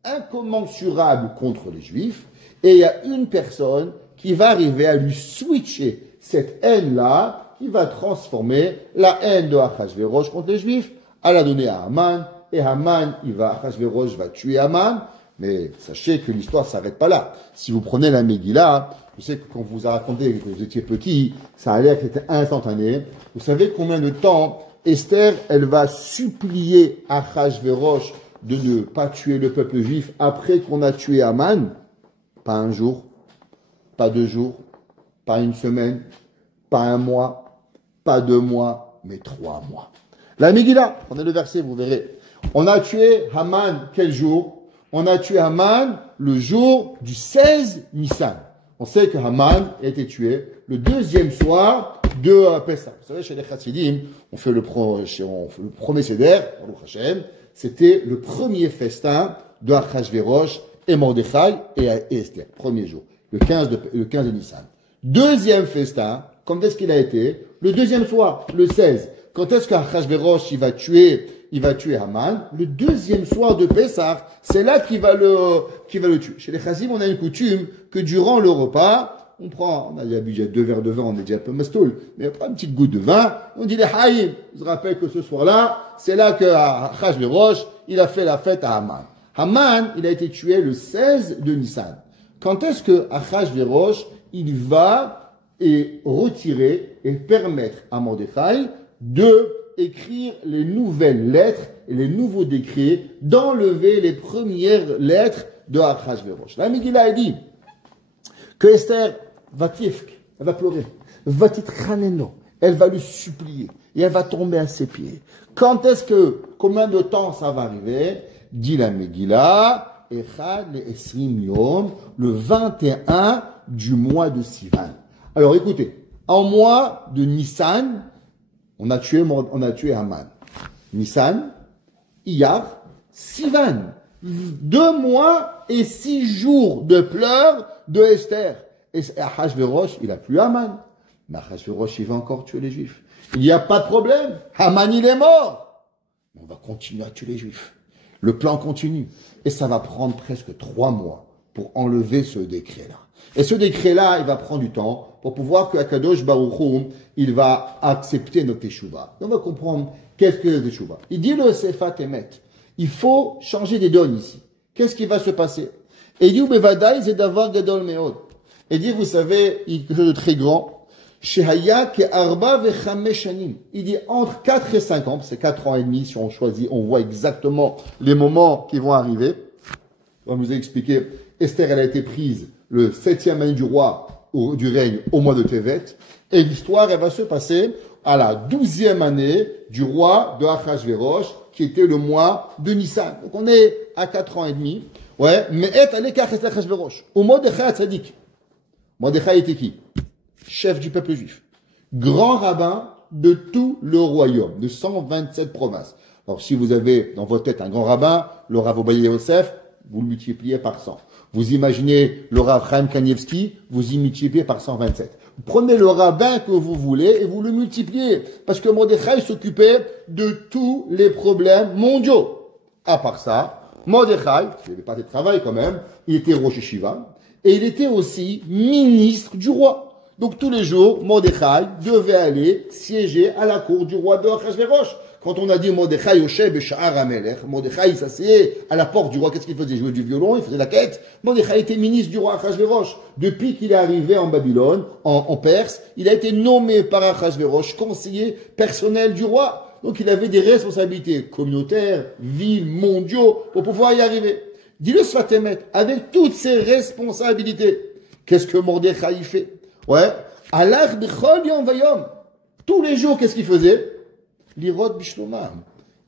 incommensurable contre les Juifs, et il y a une personne qui va arriver à lui switcher cette haine-là, qui va transformer la haine de Achashverosh contre les Juifs, à la donner à Haman, et Haman, Achashverosh va tuer Haman, mais sachez que l'histoire ne s'arrête pas là. Si vous prenez la Megillah, je sais que quand vous a raconté que vous étiez petit, ça a l'air que c'était instantané. Vous savez combien de temps Esther, elle va supplier Achashverosh de ne pas tuer le peuple juif après qu'on a tué Haman? Pas un jour, pas 2 jours, pas une semaine, pas 1 mois, pas 2 mois, mais 3 mois. La Megillah, prenez le verset, vous verrez. On a tué Haman quel jour? On a tué Haman le jour du 16 Nissan. On sait que Haman a été tué le deuxième soir de Pessah. Vous savez, chez les Chassidim, on fait le premier Seder, Baruch Hashem. C'était le premier festin de Achashverosh et Mordechai et Esther. Premier jour, le 15 de Nissan. Deuxième festin, quand est-ce qu'il a été? Le deuxième soir, le 16. Quand est-ce qu'Achashverosh il va tuer Haman? Le deuxième soir de Pessah, c'est là qu'il va le tuer. Chez les Chassim, on a une coutume que durant le repas, on a déjà bu 2 verres de vin, on est déjà un peu mastoul, mais on prend une petite goutte de vin, on dit les haïm. Je rappelle que ce soir-là, c'est là que Achashverosh, il a fait la fête à Haman. Haman, il a été tué le 16 de Nissan. Quand est-ce que Achashverosh, il va retirer et permettre à Mordechai de écrire les nouvelles lettres et les nouveaux décrets, d'enlever les premières lettres de Achashverosh. La Megillah dit que Esther va tifk, elle va pleurer, va titraneno, elle va lui supplier et elle va tomber à ses pieds. Combien de temps ça va arriver? Dit la Megillah, Echad le Esrim Yom, le 21 du mois de Sivan. Alors écoutez, en mois de Nissan, on a tué Haman. Nissan, Iyar, Sivan. 2 mois et 6 jours de pleurs de Esther. Et Achashverosh, il a plus Haman. Mais Achashverosh, il va encore tuer les Juifs. Il n'y a pas de problème. Haman, il est mort. On va continuer à tuer les Juifs. Le plan continue. Et ça va prendre presque 3 mois pour enlever ce décret-là. Et ce décret-là, il va prendre du temps pour pouvoir que Akadosh Baruch Hu, il va accepter notre teshuva. On va comprendre qu'est-ce que le teshuva. Il dit le Sefat Emet. Il faut changer des donnes ici. Qu'est-ce qui va se passer? Et il dit, Bevadaï, c'est d'avoir Gadol Meod. Et il dit, vous savez, il y a quelque chose de très grand. Shehaya ke arba vechamesh shanim. Il dit entre 4 et 5 ans, c'est 4 ans et demi, si on choisit, on voit exactement les moments qui vont arriver. On vous a expliqué, Esther, elle a été prise le 7e année du roi, du règne, au mois de Tevet. Et l'histoire, elle va se passer à la 12e année du roi de Achashverosh, qui était le mois de Nissan. Donc on est à 4 ans et demi. Ouais, mais est allé qu'à Achashverosh. Au Mordechai Tzadik. Mordechai était qui? Chef du peuple juif. Grand rabbin de tout le royaume, de 127 provinces. Alors si vous avez dans votre tête un grand rabbin, le Rav Obaye Yosef, vous le multipliez par 100. Vous imaginez le Rav Chaim Kanievski, vous y multipliez par 127. Vous prenez le rabbin que vous voulez et vous le multipliez. Parce que Mordechai s'occupait de tous les problèmes mondiaux. À part ça, Mordechai, il n'avait pas de travail quand même, il était Rosh Yeshiva, et il était aussi ministre du roi. Donc tous les jours, Mordechai devait aller siéger à la cour du roi de Achashverosh. Quand on a dit Mordechai Yoshev Besha'ar HaMelech, Mordechai s'asseyait à la porte du roi. Qu'est-ce qu'il faisait? Jouer du violon, il faisait la quête. Mordechai était ministre du roi Achashverosh. Depuis qu'il est arrivé en Babylone, en Perse, il a été nommé par Achashverosh conseiller personnel du roi. Donc il avait des responsabilités communautaires, villes, mondiaux, pour pouvoir y arriver. Dis-le Sfat Emet, avec toutes ces responsabilités, qu'est-ce que Mordechai fait? Ouais. Alach b'chol yom vayom. Tous les jours, qu'est-ce qu'il faisait? L'irot bishlomam.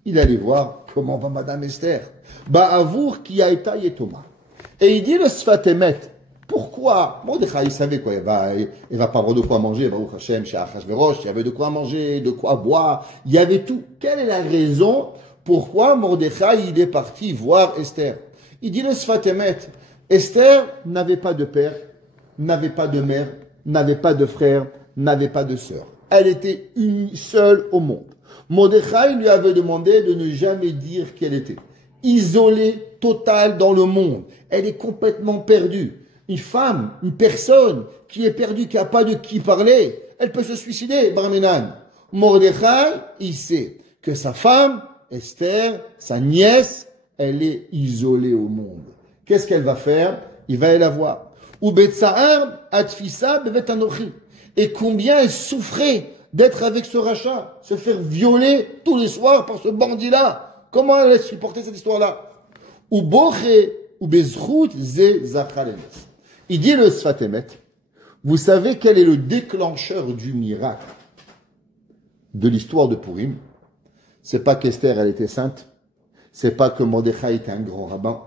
Il allait voir comment va Madame Esther. Ba'avour ki haïta yetoma. Et il dit le Sfat Emet. Pourquoi? Mordechai, il savait quoi. Il va pas avoir de quoi manger. Baruch Hashem, chez Achashverosh, il y avait de quoi manger, de quoi boire. Il y avait tout. Quelle est la raison pourquoi Mordechai, il est parti voir Esther? Il dit le Sfat Emet. Esther n'avait pas de père, n'avait pas de mère, n'avait pas de frère, n'avait pas de sœur. Elle était une seule au monde. Mordechai lui avait demandé de ne jamais dire qui elle était. Isolée, totale dans le monde. Elle est complètement perdue. Une femme, une personne qui est perdue, qui n'a pas de qui parler, elle peut se suicider, Barmenan. Mordechai, il sait que sa femme, Esther, sa nièce, elle est isolée au monde. Qu'est-ce qu'elle va faire? Il va aller la voir. Ou Betsa'ar, Atfisa, Bevet Anochi. Et combien elle souffrait d'être avec ce rachat, se faire violer tous les soirs par ce bandit-là. Comment elle a supporté cette histoire-là? Ou Boché, ou Bezrout, Ze Zachalenes. Il dit le Sfat Emet, vous savez quel est le déclencheur du miracle de l'histoire de Purim? C'est pas qu'Esther, elle était sainte. c'est pas que Mordechai était un grand rabbin,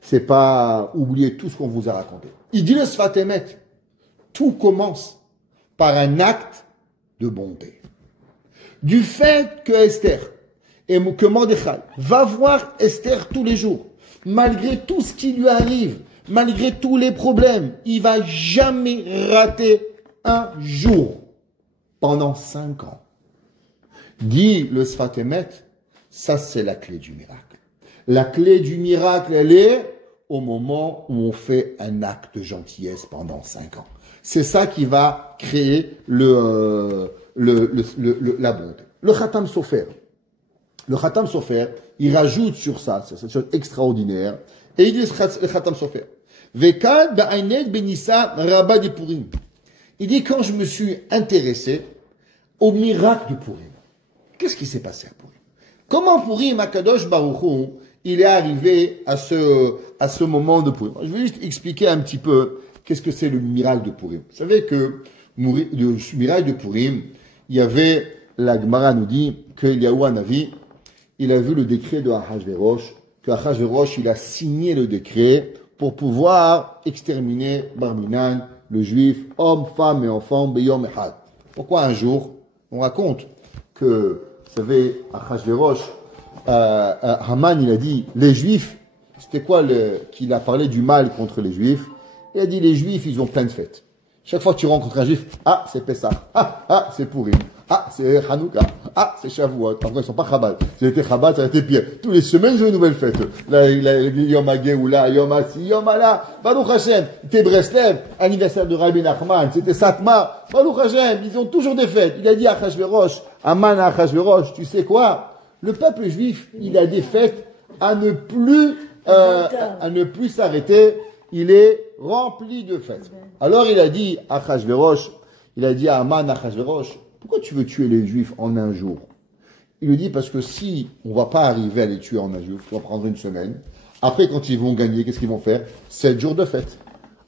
c'est pas oublier tout ce qu'on vous a raconté. Il dit le Sfat Emet, tout commence par un acte de bonté. Du fait que Esther et que Mordechai va voir Esther tous les jours, malgré tout ce qui lui arrive, malgré tous les problèmes, il va jamais rater un jour pendant 5 ans. Dit le Sfat Emet, ça c'est la clé du miracle. La clé du miracle, elle est au moment où on fait un acte de gentillesse pendant 5 ans. C'est ça qui va créer la bonté. Le Khatam Sofer. Le Khatam Sofer, il rajoute sur ça, c'est cette chose extraordinaire, et il dit le Khatam Sofer. Vekad ba'aynet benissa rabba de Purim. Il dit quand je me suis intéressé au miracle de Purim. Qu'est-ce qui s'est passé à Purim? Comment Purim, Akadosh Baruch Hu, il est arrivé à ce moment de Purim? Je vais juste expliquer un petit peu qu'est-ce que c'est le miracle de Purim. Vous savez que le miracle de Purim, il y avait, la Gemara nous dit qu'il y a eu un avis, il a vu le décret de Ahashverosh, que Ahashverosh, il a signé le décret pour pouvoir exterminer Barminan, le juif, homme, femme et enfant, Beyom Echad. Pourquoi un jour? On raconte que, vous savez, Ahashverosh, Haman, il a dit, les juifs, c'était quoi qu'il a parlé du mal contre les juifs? Il a dit, les juifs, ils ont plein de fêtes. Chaque fois que tu rencontres un juif, ah, c'est Pessah, ah, c'est Purim, ah, c'est Hanouka, ah, c'est Shavuot. Après, ils sont pas Chabad. Si c'était Chabad, ça aurait été pire. Tous les semaines, j'ai une nouvelle fête. Là, Yom HaGeoula, Yom HaSi, Yom Allah, Baruch Hashem. C'était Breslev, anniversaire de Rabbi Nachman, c'était Satmar, Baruch Hashem. Ils ont toujours des fêtes. Il a dit à Achashverosh, Aman à Achashverosh, tu sais quoi? Le peuple juif, il a des fêtes à ne plus s'arrêter. Il est rempli de fêtes. Alors il a dit à Achashverosh, il a dit à Aman à Achashverosh, pourquoi tu veux tuer les Juifs en un jour? Il lui dit parce que si on va pas arriver à les tuer en un jour, ça va prendre une semaine. Après, quand ils vont gagner, qu'est-ce qu'ils vont faire? 7 jours de fête.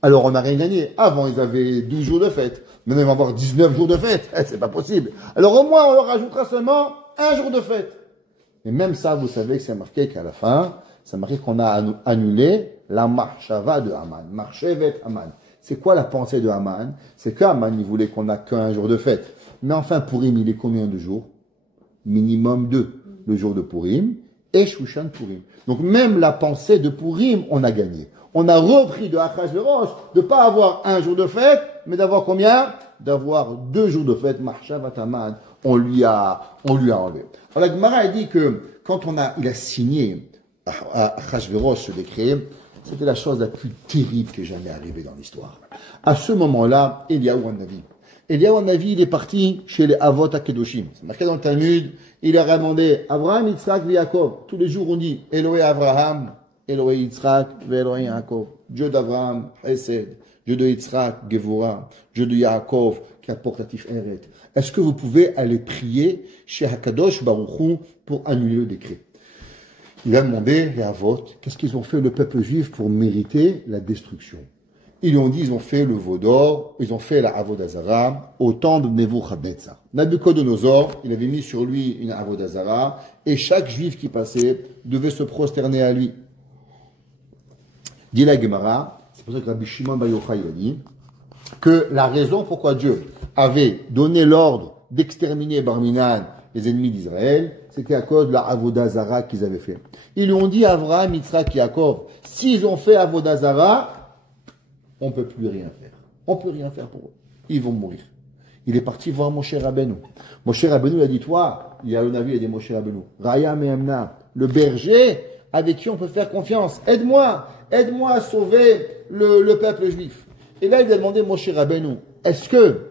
Alors on n'a rien gagné. Avant, ils avaient 12 jours de fête. Maintenant, ils vont avoir 19 jours de fête. C'est pas possible. Alors au moins, on leur rajoutera seulement 1 jour de fête. Et même ça, vous savez que c'est marqué qu'à la fin, c'est marqué qu'on a annulé la marchava de Haman. Marchevet Haman. C'est quoi la pensée de Haman? C'est qu'Haman, il voulait qu'on n'a qu'un jour de fête. Mais enfin, Purim, il est combien de jours? Minimum 2. Le jour de Purim et Shushan Purim. Donc même la pensée de Purim, on a gagné. On a repris de Achashverosh de pas avoir un jour de fête, mais d'avoir combien? D'avoir 2 jours de fête. Marchavat Haman, on lui a enlevé. Alors la Gemara a dit que quand il a signé à Achashverosh ce décret, c'était la chose la plus terrible qui est jamais arrivée dans l'histoire. À ce moment-là, Eliyahu Hanavi. Eliyahu Hanavi, il est parti chez les Avot Akedoshim. C'est marqué dans le Talmud. Il leur a demandé, Abraham, Yitzhak, Yaakov. Tous les jours, on dit, Elohé Abraham, Elohé Yitzhak, Elohé Yaakov. Dieu d'Abraham, Hesed. Dieu de Yitzhak, Gevura. Dieu de Yaakov, qui apporte Atif Eret. Est-ce que vous pouvez aller prier chez Hakadosh Baruch Hu pour annuler le décret? Il a demandé, les Avot, qu'est-ce qu'ils ont fait le peuple juif pour mériter la destruction? Ils lui ont dit, ils ont fait le veau d'or, ils ont fait la Avodazara au temps de Nebuchadnezzar. Nabucodonosor, il avait mis sur lui une Avodazara, et chaque juif qui passait devait se prosterner à lui. Dit la Gemara, c'est pour ça que Rabbi Shimon Bar Yochai a dit, que la raison pourquoi Dieu avait donné l'ordre d'exterminer Barminan, les ennemis d'Israël, c'était à cause de la Avodazara qu'ils avaient fait. Ils lui ont dit à Abraham, Yitzhak, Yaakov, s'ils ont fait Avodazara, on ne peut plus rien faire. On ne peut rien faire pour eux. Ils vont mourir. Il est parti voir Moshe Rabbeinu. Moshe Rabbeinu il a dit, toi, il y a le navire, il a dit Moshe Rabbeinu, Raya Mehemna, le berger avec qui on peut faire confiance. Aide-moi à sauver le peuple juif. Et là, il a demandé Moshe Rabbeinu, est-ce que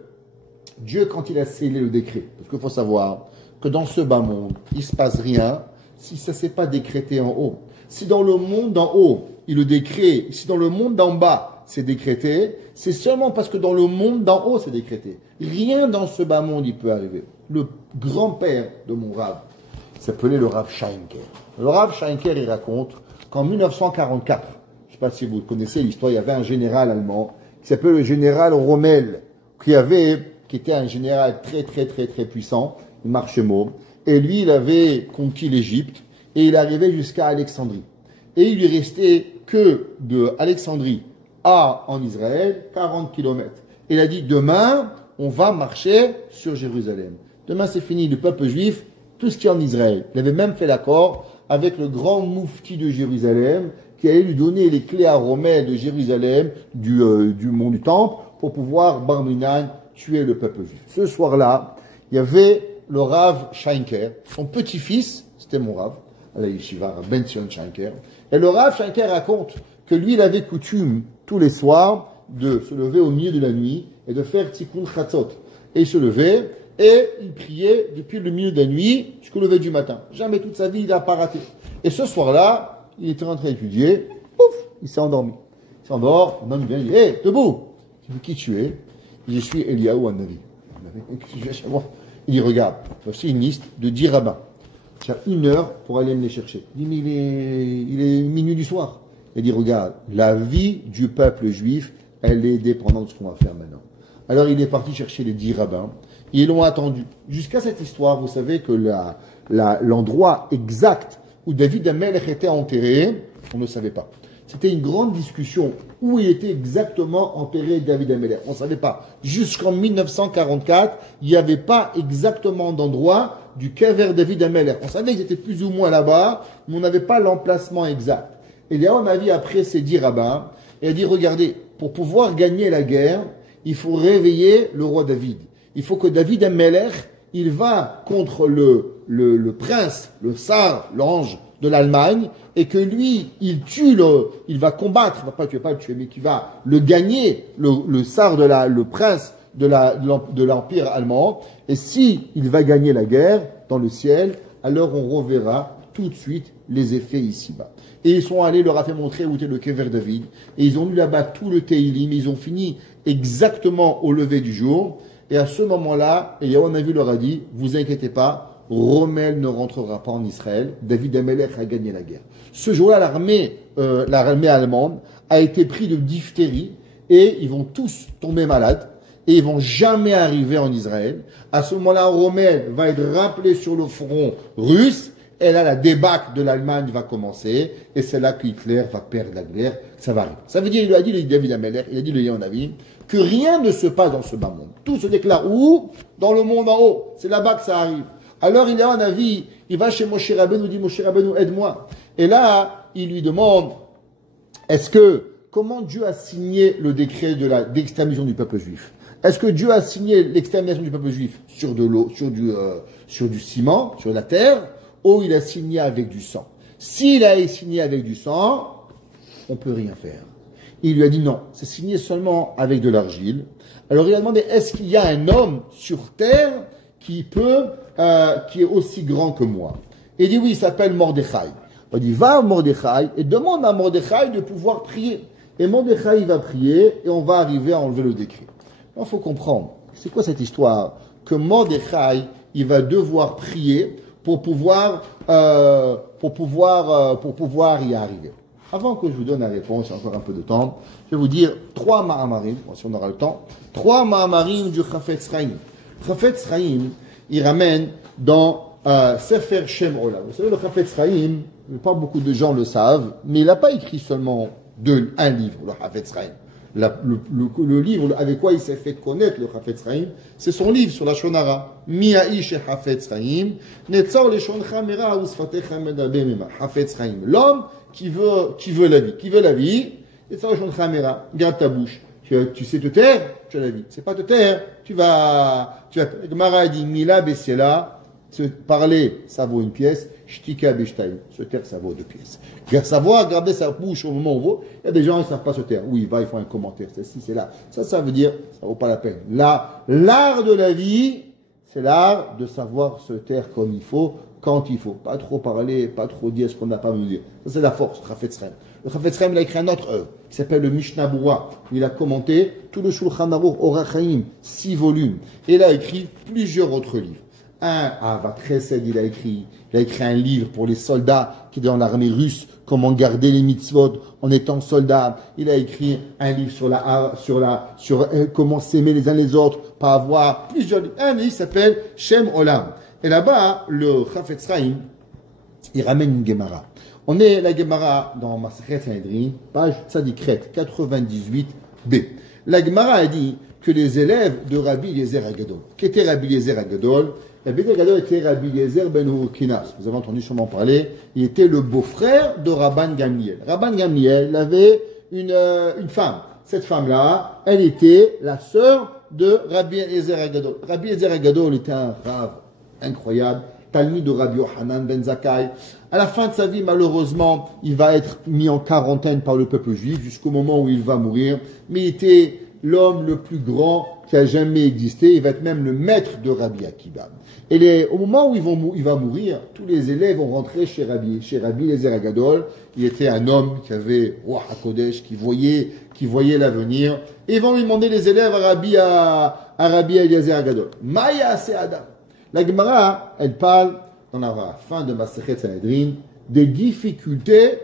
Dieu, quand il a scellé le décret, parce qu'il faut savoir que dans ce bas monde, il ne se passe rien si ça ne s'est pas décrété en haut. Si dans le monde d'en haut, il le décret, si dans le monde d'en bas, c'est décrété, c'est seulement parce que dans le monde d'en haut, c'est décrété. Rien dans ce bas monde, il peut arriver. Le grand-père de mon Rav s'appelait le Rav Sheinker. Le Rav Sheinker, il raconte qu'en 1944, je ne sais pas si vous connaissez l'histoire, il y avait un général allemand qui s'appelait le général Rommel, qui était un général très puissant, Marchemo, et lui, il avait conquis l'Égypte, et il arrivait jusqu'à Alexandrie. Et il lui restait que de Alexandrie en Israël, 40 kilomètres. Et il a dit, demain, on va marcher sur Jérusalem. Demain, c'est fini, le peuple juif, tout ce qui est en Israël. Il avait même fait l'accord avec le grand moufti de Jérusalem, qui allait lui donner les clés à Romain de Jérusalem, du mont du Temple, pour pouvoir, Bar Minan, tuer le peuple juif. Ce soir-là, il y avait le Rav Shanker, son petit-fils, c'était mon Rav, à la Yeshiva, Ben Sion Shanker. Et le Rav Shanker raconte que lui, il avait coutume, tous les soirs, de se lever au milieu de la nuit et de faire Tikkun Chatzot. Et il se levait et il priait depuis le milieu de la nuit jusqu'au lever du matin. Jamais toute sa vie, il n'a pas raté. Et ce soir-là, il était en train d'étudier, pouf, il s'est endormi. Il s'endort, un homme vient, il dit, hé, debout! Il dit, qui tu es? Il dit, je suis Eliaou Hanavi. Il dit, regarde, voici une liste de 10 rabbins. Tu as 1 heure pour aller me les chercher. Il dit, mais il est minuit du soir. Il dit, regarde, la vie du peuple juif, elle est dépendante de ce qu'on va faire maintenant. Alors il est parti chercher les 10 rabbins. Ils l'ont attendu. Jusqu'à cette histoire, vous savez que l'endroit exact où David Amelech était enterré, on ne savait pas. C'était une grande discussion où il était exactement enterré David Amelech. On ne savait pas. Jusqu'en 1944, il n'y avait pas exactement d'endroit du Kever David Amelech. On savait qu'ils étaient plus ou moins là-bas, mais on n'avait pas l'emplacement exact. Et là, on a vu après ces 10 rabbins, et il a dit, regardez, pour pouvoir gagner la guerre, il faut réveiller le roi David. Il faut que David Amelech, il va contre le prince, le tsar, l'ange de l'Allemagne, et que lui, il va combattre, il va pas le tuer, mais qu'il va le gagner, le tsar le prince de l'empire allemand. Et si il va gagner la guerre dans le ciel, alors on reverra tout de suite les effets ici-bas. Et ils sont allés, leur a fait montrer où était le Kever David, et ils ont lu là-bas tout le Teilim, ils ont fini exactement au lever du jour. Et à ce moment-là, Eliyahu Hanavi leur a dit, vous inquiétez pas, Rommel ne rentrera pas en Israël, David Amelech a gagné la guerre. Ce jour-là, l'armée allemande a été prise de diphtérie, et ils vont tous tomber malades, et ils vont jamais arriver en Israël. À ce moment-là, Rommel va être rappelé sur le front russe, et là, la débâcle de l'Allemagne va commencer, et c'est là qu'Hitler va perdre la guerre, ça va arriver. Ça veut dire, il lui a dit, David Amelech, il a dit, Eliyahu Hanavi, que rien ne se passe dans ce bas monde. Tout se déclare où? Dans le monde en haut. C'est là-bas que ça arrive. Alors, il a un avis, il va chez Moshe Rabbeinu, dit, Moshe Rabbeinu, aide-moi. Et là, il lui demande, comment Dieu a signé le décret d'extermination du peuple juif? Est-ce que Dieu a signé l'extermination du peuple juif sur de l'eau, sur du ciment, sur la terre, ou il a signé avec du sang? S'il a signé avec du sang, on peut rien faire. Il lui a dit non, c'est signé seulement avec de l'argile. Alors il a demandé, est-ce qu'il y a un homme sur terre qui est aussi grand que moi? Et il dit oui, il s'appelle Mordechai. On dit va à Mordechai et demande à Mordechai de pouvoir prier. Et Mordechai va prier et on va arriver à enlever le décret. Il faut comprendre, c'est quoi cette histoire? Que Mordechai, il va devoir prier pour pouvoir y arriver. Avant que je vous donne la réponse, il y a encore un peu de temps, je vais vous dire 3 Mahamarim, si on aura le temps, 3 Mahamarim du Chafetz Chaim. Chafetz Chaim, il ramène dans Sefer Shem Olam. Vous savez, le Chafetz Chaim, pas beaucoup de gens le savent, mais il n'a pas écrit seulement un livre, le Chafetz Chaim. Le livre avec quoi il s'est fait connaître, le Chafetz Chaim, c'est son livre sur la Shonara. Mi'aish Chafetz Chaim, Netzor leshoncha mera usfatecha medaber mima. Chafetz Chaim, l'homme qui veut la vie, Netzor leshoncha mera, garde ta bouche. Tu sais te taire, tu as la vie. C'est pas te taire, tu vas, Gemara dit, Mila Bessiela, se parler, ça vaut une pièce, Shtika Beshtaim, se taire, ça vaut 2 pièces. Savoir garder sa bouche au moment où on vaut, il y a des gens qui ne savent pas se taire. Oui, ils font un commentaire, c'est ci, c'est là. Ça veut dire, ça vaut pas la peine. L'art de la vie, c'est l'art de savoir se taire comme il faut, quand il faut. Pas trop parler, pas trop dire ce qu'on n'a pas à me dire. Ça, c'est la force, Chafetz Chaim. Le Chafetz Chaim, il a écrit un autre œuvre, qui s'appelle le Mishnah Berurah. Il a commenté tout le Shulchan Aruch Orach Chaim, 6 volumes. Et il a écrit plusieurs autres livres. Ahavat Chesed, il a écrit un livre pour les soldats qui étaient dans l'armée russe, comment garder les mitzvot en étant soldat. Il a écrit un livre sur comment s'aimer les uns les autres, pas avoir plusieurs livres. Un livre s'appelle Shem Olam. Et là-bas, le Chafetz Chaim, il ramène une Gemara. On est la Gemara dans Masechet Sanhedrin, page Tzadikret 98b. La Gemara a dit que les élèves de Rabbi Eliezer Agadol, qui était Rabbi Eliezer Agadol, Rabbi Eliezer Agadol était Rabbi Eliezer ben Urkinas. Vous avez entendu sûrement parler. Il était le beau-frère de Rabban Gamliel. Rabban Gamliel avait une femme. Cette femme-là, elle était la sœur de Rabbi Eliezer Agadol. Rabbi Eliezer Agadol était un rave incroyable, talmid de Rabbi Yohanan ben Zakkai. À la fin de sa vie, malheureusement, il va être mis en quarantaine par le peuple juif jusqu'au moment où il va mourir. Mais il était l'homme le plus grand qui a jamais existé. Il va être même le maître de Rabbi Akiba. Et au moment où il va mourir, tous les élèves vont rentrer chez Rabbi Eliezer Agadol. Il était un homme qui avait Ruach HaKodesh, qui voyait l'avenir. Et ils vont lui demander les élèves à Rabbi Eliezer Agadol. Maya se Adam. La Gemara, elle parle, dans la fin de Masechet Sanhedrin, des difficultés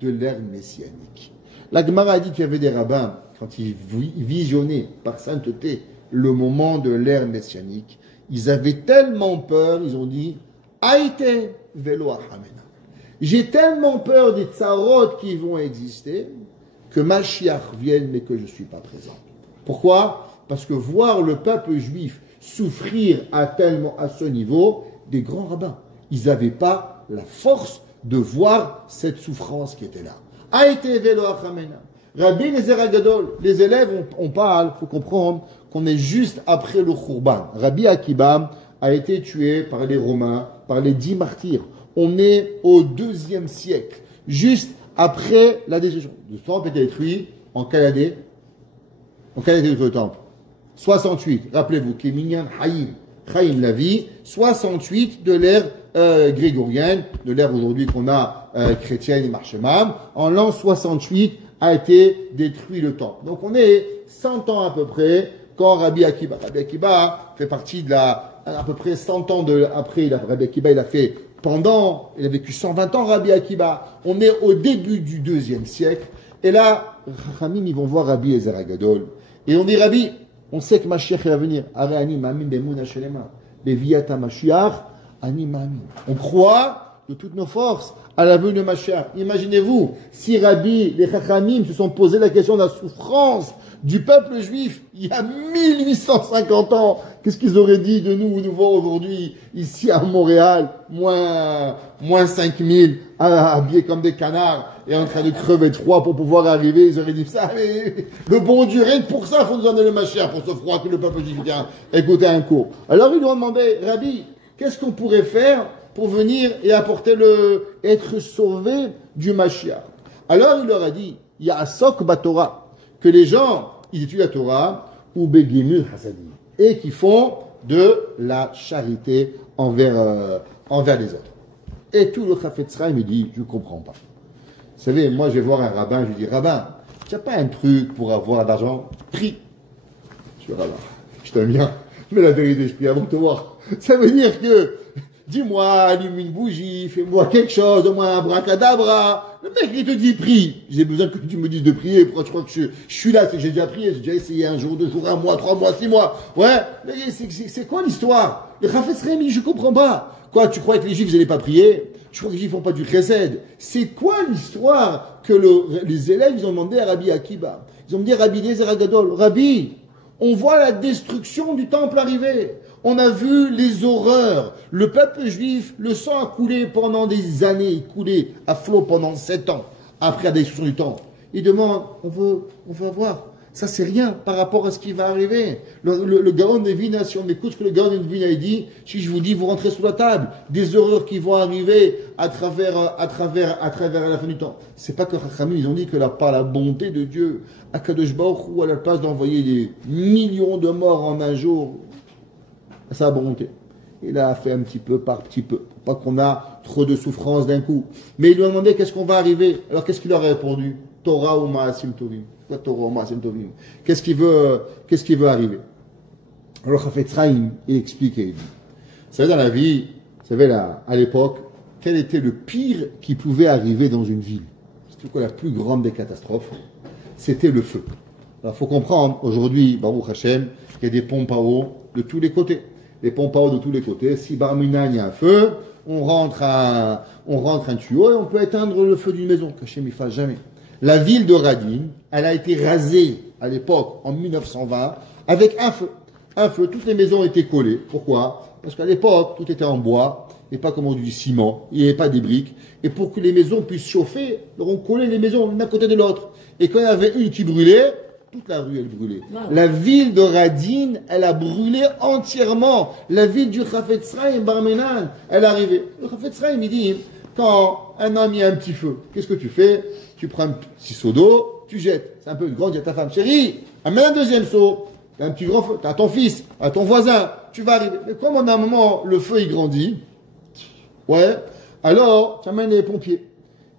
de l'ère messianique. La Gemara a dit qu'il y avait des rabbins, quand ils visionnaient par sainteté le moment de l'ère messianique, ils avaient tellement peur, ils ont dit Aïte velo achamena. J'ai tellement peur des tsarot qui vont exister que Mashiach vienne mais que je ne suis pas présent. Pourquoi? Parce que voir le peuple juif souffrir à ce niveau, des grands rabbins, ils n'avaient pas la force de voir cette souffrance qui était là. Aïte velo achamena. Rabbi Eliezer Agadol, les élèves, on parle, il faut comprendre qu'on est juste après le Khurban. Rabbi Akiba a été tué par les Romains, par les 10 martyrs. On est au 2e siècle, juste après la destruction. Le temple était détruit en quelle année? En quelle année le temple? 68. Rappelez-vous, Kéminyan Chaim la vie, 68 de l'ère grégorienne, de l'ère aujourd'hui qu'on a chrétienne et marchemam. En l'an 68, a été détruit le temple. Donc on est 100 ans à peu près quand Rabbi Akiba fait partie de à peu près 100 ans après, Rabbi Akiba il a vécu 120 ans Rabbi Akiba. On est au début du 2e siècle et là, Ramim ils vont voir Rabbi Eliezer Agadol et on dit Rabbi, on sait que Mashiach va venir. On croit de toutes nos forces à la venue de Mashiach. Imaginez-vous, si Rabbi, les Chachamim se sont posé la question de la souffrance du peuple juif il y a 1850 ans, qu'est-ce qu'ils auraient dit de nous voir aujourd'hui, ici à Montréal, moins 5000, habillés comme des canards, et en train de crever de froid pour pouvoir arriver, ils auraient dit ça, mais le bon Dieu, rien que pour ça, il faut nous donner le Mashiach, pour ce froid que le peuple juif vient écouter un cours. Alors ils lui ont demandé, Rabbi, qu'est-ce qu'on pourrait faire pour venir et être sauvé du Mashiach. Alors il leur a dit, il y a Asok Batora, que les gens, ils étudient la Torah, ou Begimul Hasadim, et qui font de la charité envers les autres. Et tout le Chafetz Chaim me dit, je ne comprends pas. Vous savez, moi je vais voir un rabbin, je lui dis, rabbin, tu n'as pas un truc pour avoir de l'argent? Prie. Je suis rabbin, je t'aime bien, mais la vérité, je prie avant de te voir. Ça veut dire que, dis-moi, allume une bougie, fais-moi quelque chose, donne-moi un bracadabra. Le mec, il te dit prie. J'ai besoin que tu me dises de prier. Pourquoi tu crois que je suis là? C'est que j'ai déjà prié, j'ai déjà essayé 1 jour, 2 jours, 1 mois, 3 mois, 6 mois. Ouais, mais c'est quoi l'histoire? Les Chafetz Chaim, je comprends pas. Quoi, tu crois que les Juifs, ils n'allaient pas prier? Tu crois que les Juifs font pas du chesed? C'est quoi l'histoire que les élèves, ils ont demandé à Rabbi Akiba? Ils ont dit à Rabbi Eliezer Agadol, Rabbi, on voit la destruction du temple arriver. On a vu les horreurs. Le peuple juif, le sang a coulé pendant des années, coulé à flot pendant 7 ans après la destruction du temple. Il demande, on veut voir. Ça, c'est rien par rapport à ce qui va arriver. Le Gaon de Vilna, si on écoute ce que le Gaon de Vilna a dit, si je vous dis, vous rentrez sous la table, des horreurs qui vont arriver à travers la fin du temps. C'est pas que Chachamim, ils ont dit que par la bonté de Dieu, Akadosh Baruch Hu, à la place d'envoyer des millions de morts en un jour, sa bonté. Il a fait un petit peu par petit peu. Pas qu'on a trop de souffrance d'un coup. Mais il lui a demandé qu'est-ce qu'on va arriver. Alors qu'est-ce qu'il leur a répondu? Torah ou Ma'asim Tovim. Torah ou Ma'asim Tovim. Qu'est-ce qu'il veut arriver? Alors Chafetz Chaim, il explique et il dit. Vous savez, dans la vie, vous savez, à l'époque, quel était le pire qui pouvait arriver dans une ville? C'était quoi la plus grande des catastrophes? C'était le feu. Alors il faut comprendre, aujourd'hui, Baruch Hashem, il y a des pompes à eau de tous les côtés. Les pompes à eau de tous les côtés. Si Barminan, il y a un feu, on rentre un tuyau et on peut éteindre le feu d'une maison. Qu'Hachem ne fasse jamais. La ville de Radin, elle a été rasée à l'époque, en 1920, avec un feu. Un feu, toutes les maisons étaient collées. Pourquoi? Parce qu'à l'époque, tout était en bois, et pas comme du ciment, il n'y avait pas des briques. Et pour que les maisons puissent chauffer, on collait les maisons l'une à côté de l'autre. Et quand il y avait une qui brûlait, toute la rue, elle brûlait. Wow. La ville de Radin, elle a brûlé entièrement. La ville du Chafetz Chaim, Barmenan, elle est arrivée. Le Chafetz Chaim, il dit, quand un homme y a un petit feu, qu'est-ce que tu fais? Tu prends un petit seau d'eau, tu jettes. C'est un peu grand, dis à ta femme, chérie, amène un deuxième seau. T'as un petit grand feu, t'as ton fils, à ton voisin, tu vas arriver. Mais comme à un moment, le feu, il grandit, ouais, alors, tu amènes les pompiers.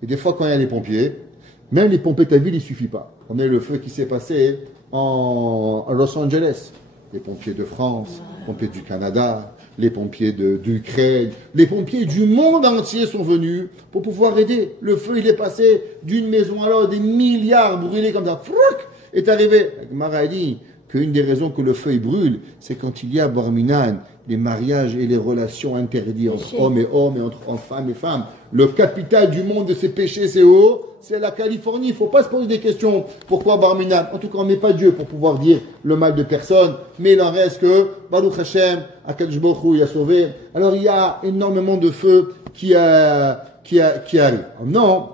Et des fois, quand il y a les pompiers, même les pompiers de ta ville, il ne suffit pas. On a le feu qui s'est passé à Los Angeles. Les pompiers de France, les pompiers du Canada, les pompiers d'Ukraine, les pompiers du monde entier sont venus pour pouvoir aider. Le feu, il est passé d'une maison à l'autre, des milliards brûlés comme ça. Frouk, est arrivé. Mara dit qu'une des raisons que le feu il brûle, c'est quand il y a Barminan, les mariages et les relations interdits entre hommes et hommes et entre femmes et femmes. Le capital du monde de ces péchés, c'est où? C'est la Californie. Il ne faut pas se poser des questions. Pourquoi Barminan? En tout cas, on n'est pas Dieu pour pouvoir dire le mal de personne. Mais il en reste que Baruch Hashem, Akadosh Baruch Hu, il a sauvé. Alors, il y a énormément de feux qui arrivent. Non,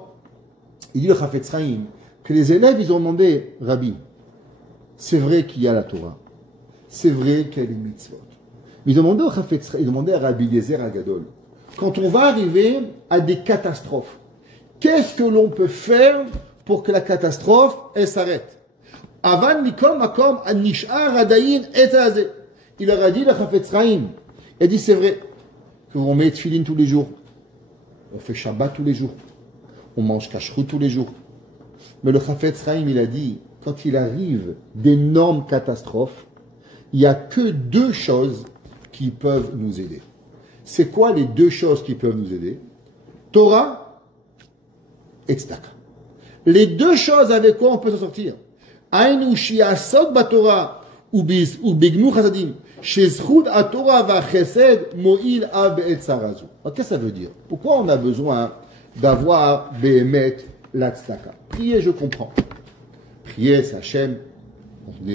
il dit le Chafetz Chaim que les élèves, ils ont demandé, Rabbi, c'est vrai qu'il y a la Torah. C'est vrai qu'il y a les mitzvot. Mais ils demandaient au Chafetz Chaim, ils demandaient à Rabbi Eliezer Agadol, quand on va arriver à des catastrophes, qu'est-ce que l'on peut faire pour que la catastrophe, elle s'arrête? Avan mikol makom anishar adayin et azeh. Il leur a dit, le Chafetz Chaim, il a dit, c'est vrai qu'on met tefillin tous les jours, on fait Shabbat tous les jours, on mange kashrut tous les jours. Mais le Chafetz Chaim, il a dit, quand il arrive d'énormes catastrophes, il n'y a que deux choses qui peuvent nous aider. C'est quoi les deux choses qui peuvent nous aider? Torah et tzedaka. Les deux choses avec quoi on peut s'en sortir. Ainu shiasot batorah ou begnu chasadim. Shezchut atorah va chesed mo'il av be'etzarazu. Qu'est-ce que ça veut dire? Pourquoi on a besoin d'avoir behemet la tzedaka? Prier, je comprends. Prier, c'est Hachem. On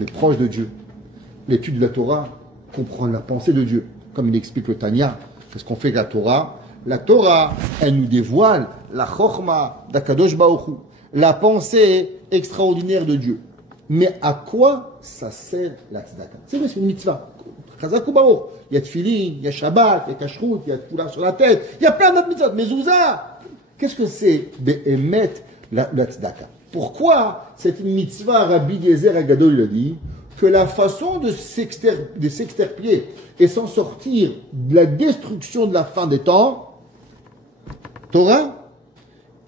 est proche de Dieu. L'étude de la Torah, comprendre la pensée de Dieu. Comme il explique le Tanya, c'est ce qu'on fait avec la Torah. La Torah, elle nous dévoile la Chochma d'Akadosh Baruch Hu, la pensée extraordinaire de Dieu. Mais à quoi ça sert la tzedaka? C'est vrai, c'est une mitzvah. Chazak Baruch. Il y a tefillin, il y a Shabbat, il y a kashrut, il y a foulard sur la tête, il y a plein d'autres mitzvahs. Mais Zouza, qu'est-ce que c'est d'émettre la tzedaka? Pourquoi cette mitzvah, Rabbi Eliezer Agadol, il a dit que la façon de s'extirper et s'en sortir de la destruction de la fin des temps, Torah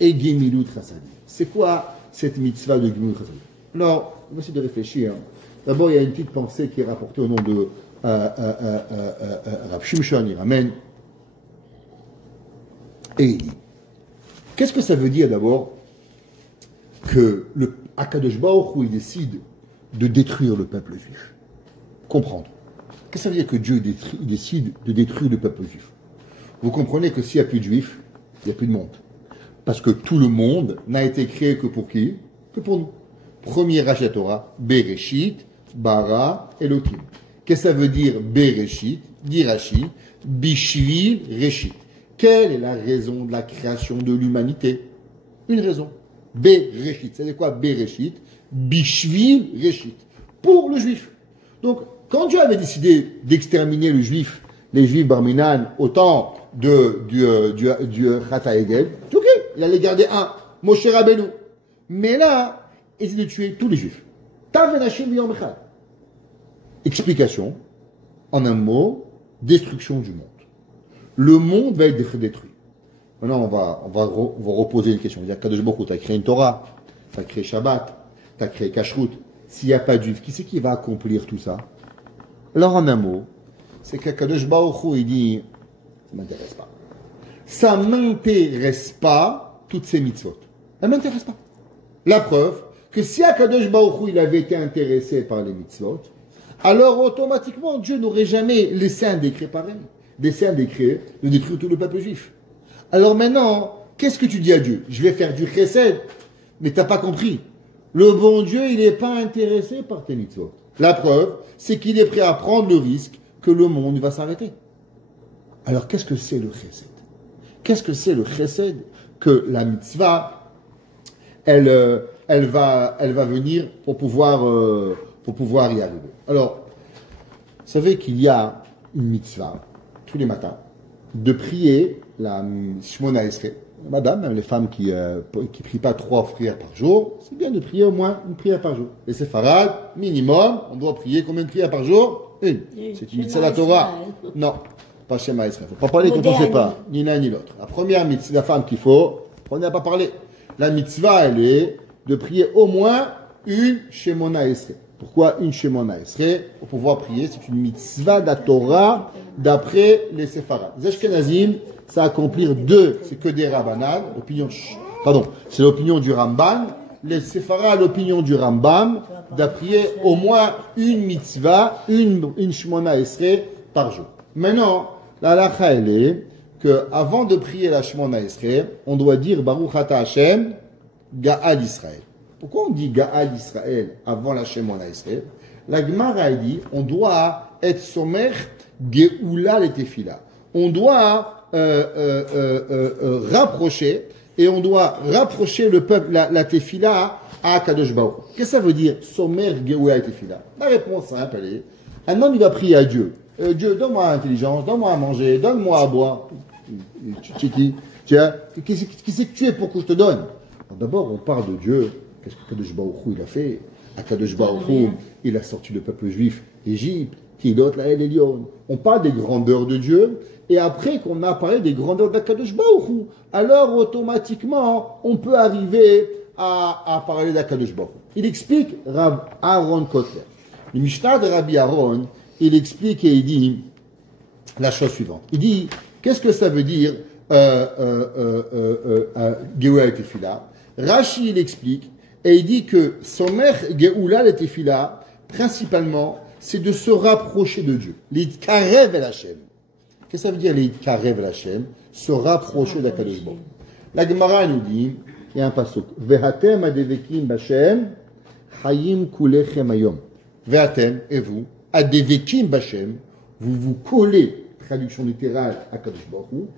et Gemilut Chasadim. C'est quoi cette mitzvah de Gemilut Chasadim? Alors, on va essayer de réfléchir. D'abord, il y a une petite pensée qui est rapportée au nom de Rav Shimshon, il ramène. Et il dit, qu'est-ce que ça veut dire d'abord que le Akadosh Baruch Hu, il décide de détruire le peuple juif? Comprendre. Qu'est-ce que ça veut dire que Dieu décide de détruire le peuple juif? Vous comprenez que s'il n'y a plus de juifs, il n'y a plus de monde. Parce que tout le monde n'a été créé que pour qui? Que pour nous. Premier Rashi Torah, Bereshit, Bara, Elohim. Qu'est-ce que ça veut dire Bereshit? Dit Rashi, Bishvil, Reshit. Quelle est la raison de la création de l'humanité? Une raison. Bereshit. C'est quoi Bereshit? Bishvil, Reshit. Pour le juif. Donc, quand Dieu avait décidé d'exterminer les juifs Barminan, au temps du Chata Egel, ok, il allait garder un, Moshe Rabbeinu. Mais là, il décide de tuer tous les juifs. Tavenashim Yom Echad. Explication, en un mot, destruction du monde. Le monde va être détruit. Maintenant, on va reposer une question. Il y a Kadosh Baruch Hu, tu as créé une Torah, tu as créé Shabbat, tu as créé Kashrut. S'il n'y a pas de juifs, qui c'est qui va accomplir tout ça? Alors, en un mot, c'est qu'Akadosh Baruch Hu, il dit, ça ne m'intéresse pas. Ça ne m'intéresse pas, toutes ces mitzvot. Ça ne m'intéresse pas. La preuve, que si Akadosh Baruch Hu, il avait été intéressé par les mitzvot, alors automatiquement, Dieu n'aurait jamais laissé un décret pareil. décerne un décret de détruire tout le peuple juif. Alors maintenant, qu'est-ce que tu dis à Dieu? Je vais faire du chesed. Mais t'as pas compris. Le bon Dieu, il n'est pas intéressé par tes mitzvot. La preuve, c'est qu'il est prêt à prendre le risque que le monde va s'arrêter. Alors, qu'est-ce que c'est le chesed? Qu'est-ce que c'est le chesed? Que la mitzvah, elle va venir pour pouvoir y arriver. Alors, vous savez qu'il y a une mitzvah, tous les matins, de prier la Shmona Esrei. Madame, même les femmes qui prient pas 3 prières par jour, c'est bien de prier au moins une prière par jour. Les séfarades, minimum, on doit prier combien de prières par jour? Une. C'est une mitzvah de la Torah. Non, pas Shema Israël. Il ne faut pas parler quand on ne sait pas, ni l'un ni l'autre. La première mitzvah, la femme qu'il faut, on n'a pas parlé. La mitzvah, elle est de prier au moins une Shemona Esrei. Pourquoi une Shemona Esrei? Pour pouvoir prier, c'est une mitzvah de la Torah d'après les séfarades. Les Ashkenazim, ça accomplir 2, c'est que des Rabbanan, c'est l'opinion du Ramban. Les séfarades, l'opinion du Rambam, d'apprier au moins une mitzvah, une Shemona Esrei par jour. Maintenant, la halakha, elle est que avant de prier la Shemona Esrei, on doit dire Baruch Ata Hashem, Ga'al Israël. Pourquoi on dit Ga'al Israël avant la Shemona Esrei? La Gemara dit, on doit être sommer Geoula le Tefila. On doit rapprocher, et on doit rapprocher le peuple, la Tefila à Kadosh Baruch. Qu'est-ce que ça veut dire, sommer Geoula le Tefila? La réponse simple, elle est, un homme il va prier à Dieu. Dieu, donne-moi l'intelligence, donne-moi à manger, donne-moi à boire. Qui c'est que tu es pour que je te donne? D'abord, on parle de Dieu. Qu'est-ce que Kadosh Baruch Hu il a fait? À Kadosh Baruch Hu, il a sorti le peuple juif d'Égypte, qui d'autre la El Elyon. On parle des grandeurs de Dieu, et après qu'on a parlé des grandeurs d'Akadosh Baruch Hu, alors automatiquement, on peut arriver à parler d'Akadosh Baruch Hu. Il explique Rav Aaron Kotler. Le Mishnah de Rabbi Aaron, il explique et il dit la chose suivante. Il dit, qu'est-ce que ça veut dire Geoula et Tefila? Rashi, il explique, et il dit que Somer Geoula et Tefila, principalement, c'est de se rapprocher de Dieu. L'Itkarev el Hashem. Qu'est-ce que ça veut dire l'Itkarev el Hashem? Se rapprocher d'Akadosh Baruch Hu. La Gemara nous dit, il y a un pasuk, Vehatem adevekim b'Hashem, Hayim kulechem ayom. Vehatem, et vous, adevekim b'Hashem, vous vous collez, traduction littérale à Kadosh Baruch Hu,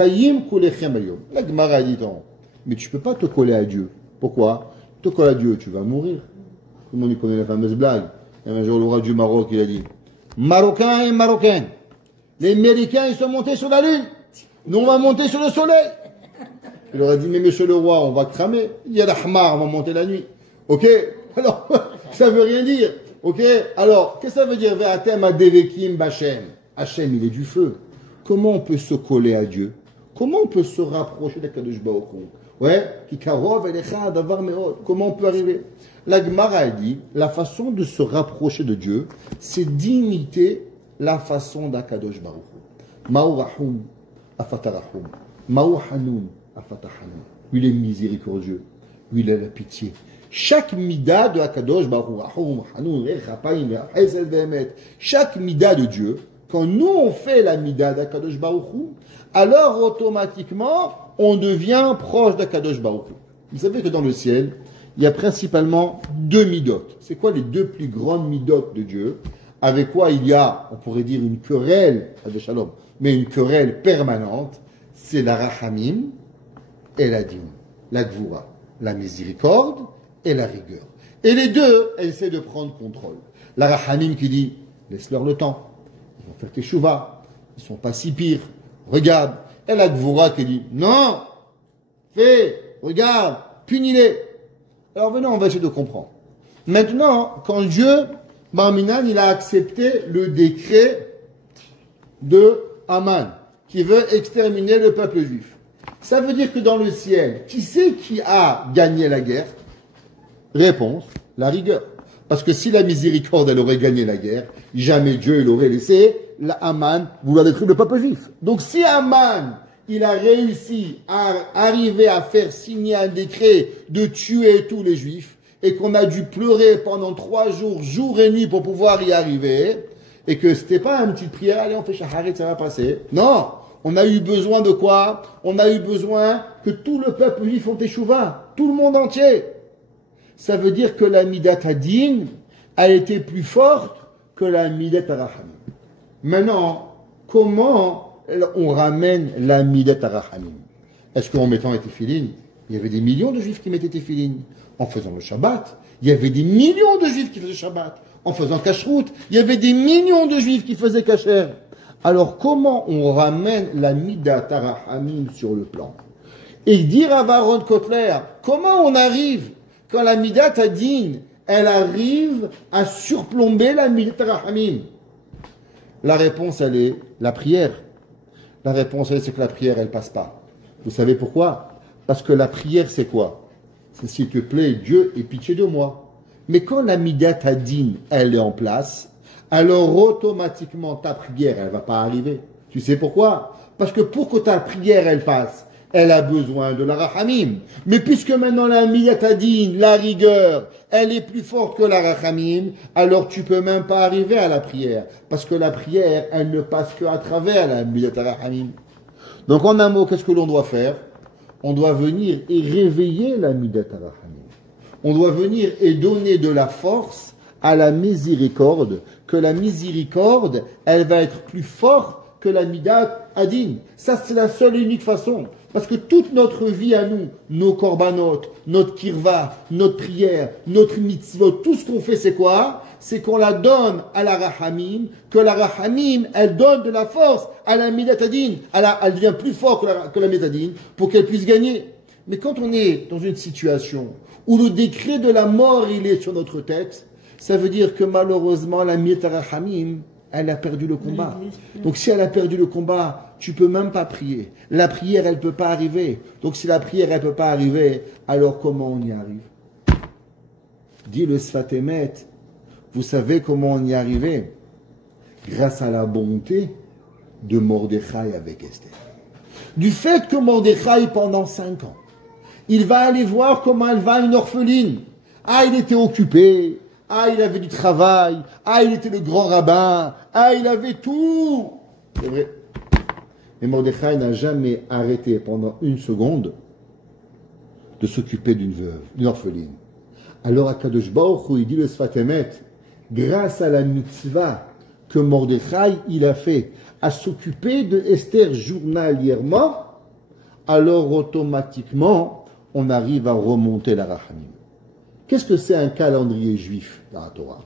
Hayim kulechem ayom. La Gemara dit, mais tu ne peux pas te coller à Dieu. Pourquoi? Tu te colles à Dieu, tu vas mourir. Tout le monde connaît la fameuse blague. Un jour, le roi du Maroc, il a dit, Marocains et Marocaines, les Américains, ils sont montés sur la Lune. Nous, on va monter sur le Soleil. Il leur a dit, mais monsieur le roi, on va cramer. Il y a l'Ahmar, on va monter la nuit. Ok? Alors, ça veut rien dire. Ok? Alors, qu'est-ce que ça veut dire? Ve'atem adevekim b'Hashem. Hachem, il est du feu. Comment on peut se coller à Dieu? Comment on peut se rapprocher d'Akadosh Baruch Hu? Ouais? Kikarov elecha davar meod. Comment on peut arriver? La Gemara a dit, la façon de se rapprocher de Dieu, c'est d'imiter la façon d'Akadosh Baruch Hu. Ma'u rahum afatarahum. Ma'u hanun afatahanu. Lui, il est miséricordieux. Lui, il a la pitié. Chaque mida de Akadosh Baruch Hu, rahum, hanun, rechapaim, hesel ve'emet, chaque mida de Dieu, quand nous on fait la mida d'Akadosh Baruch Hu, alors automatiquement, on devient proche d'Akadosh Baruch Hu. Vous savez que dans le ciel, il y a principalement 2 midotes. C'est quoi les 2 plus grandes midotes de Dieu? Avec quoi il y a, on pourrait dire, une querelle, avec Shalom, mais une querelle permanente, c'est la rachamim et la dîme, la gvura, la miséricorde et la rigueur. Et les 2 essaient de prendre contrôle. La rachamim qui dit, laisse-leur le temps, ils vont faire teshuva, ils ne sont pas si pires, regarde. Et la gvura qui dit, non, fais, regarde, punis-les. Alors venons, on va essayer de comprendre. Maintenant, quand Dieu, Barminan, il a accepté le décret de Haman, qui veut exterminer le peuple juif. Ça veut dire que dans le ciel, qui c'est qui a gagné la guerre? Réponse, la rigueur. Parce que si la miséricorde, elle aurait gagné la guerre, jamais Dieu, il aurait laissé la Haman vouloir détruire le peuple juif. Donc si Haman, il a réussi à arriver à faire signer un décret de tuer tous les juifs, et qu'on a dû pleurer pendant 3 jours, jour et nuit pour pouvoir y arriver, et que c'était pas une petite prière, allez, on fait shaharit, ça va passer. Non! On a eu besoin de quoi? On a eu besoin que tout le peuple juif fasse teshuva, tout le monde entier. Ça veut dire que la midat hadin, elle était plus forte que la midat arachamim. Maintenant, comment on ramène la midat arachamim? Est-ce qu'en mettant les téphilines, il y avait des millions de juifs qui mettaient téphilines? En faisant le Shabbat, il y avait des millions de juifs qui faisaient Shabbat. En faisant kashrut, il y avait des millions de juifs qui faisaient kasher. Alors comment on ramène la midat arachamim sur le plan? Et dire à Aaron Kotler, comment on arrive quand la midat hadin, elle arrive à surplomber la midat arachamim? La réponse, elle est la prière. La réponse, elle est, c'est que la prière, elle passe pas. Vous savez pourquoi? Parce que la prière, c'est quoi? C'est s'il te plaît, Dieu, aie pitié de moi. Mais quand la midat hadin, elle est en place, alors automatiquement ta prière, elle va pas arriver. Tu sais pourquoi? Parce que pour que ta prière, elle passe, elle a besoin de la rachamim. Mais puisque maintenant la midat hadin, la rigueur, elle est plus forte que la rachamim, alors tu peux même pas arriver à la prière. Parce que la prière, elle ne passe qu'à travers la midat rachamim. Donc en un mot, qu'est-ce que l'on doit faire? On doit venir et réveiller la midat rachamim. On doit venir et donner de la force à la miséricorde, que la miséricorde, elle va être plus forte que la midat hadin. Ça, c'est la seule et unique façon. Parce que toute notre vie à nous, nos korbanot, notre kirva, notre prière, notre mitzvot, tout ce qu'on fait, c'est quoi? C'est qu'on la donne à la rachamim, que la rachamim, elle donne de la force à la midat hadin. Elle devient plus forte que la midat hadin pour qu'elle puisse gagner. Mais quand on est dans une situation où le décret de la mort, il est sur notre tête, ça veut dire que malheureusement, la midat rachamim, elle a perdu le combat. Donc si elle a perdu le combat, tu peux même pas prier. La prière, elle peut pas arriver. Donc si la prière, elle peut pas arriver, alors comment on y arrive? Dit le Sfat Emet, vous savez comment on y arrivait? Grâce à la bonté de Mordechai avec Esther. Du fait que Mordechai, pendant 5 ans, il va aller voir comment elle va une orpheline. Ah, il était occupé. Ah, il avait du travail. Ah, il était le grand rabbin. Ah, il avait tout. C'est vrai. Et Mordechai n'a jamais arrêté pendant 1 seconde de s'occuper d'une veuve, d'une orpheline. Alors à Kadosh Baruch Hu, il dit le Sfat Emet, grâce à la mitzvah que Mordechai il a fait à s'occuper de Esther journalièrement, alors automatiquement on arrive à remonter la rachamim. Qu'est-ce que c'est un calendrier juif dans la Torah?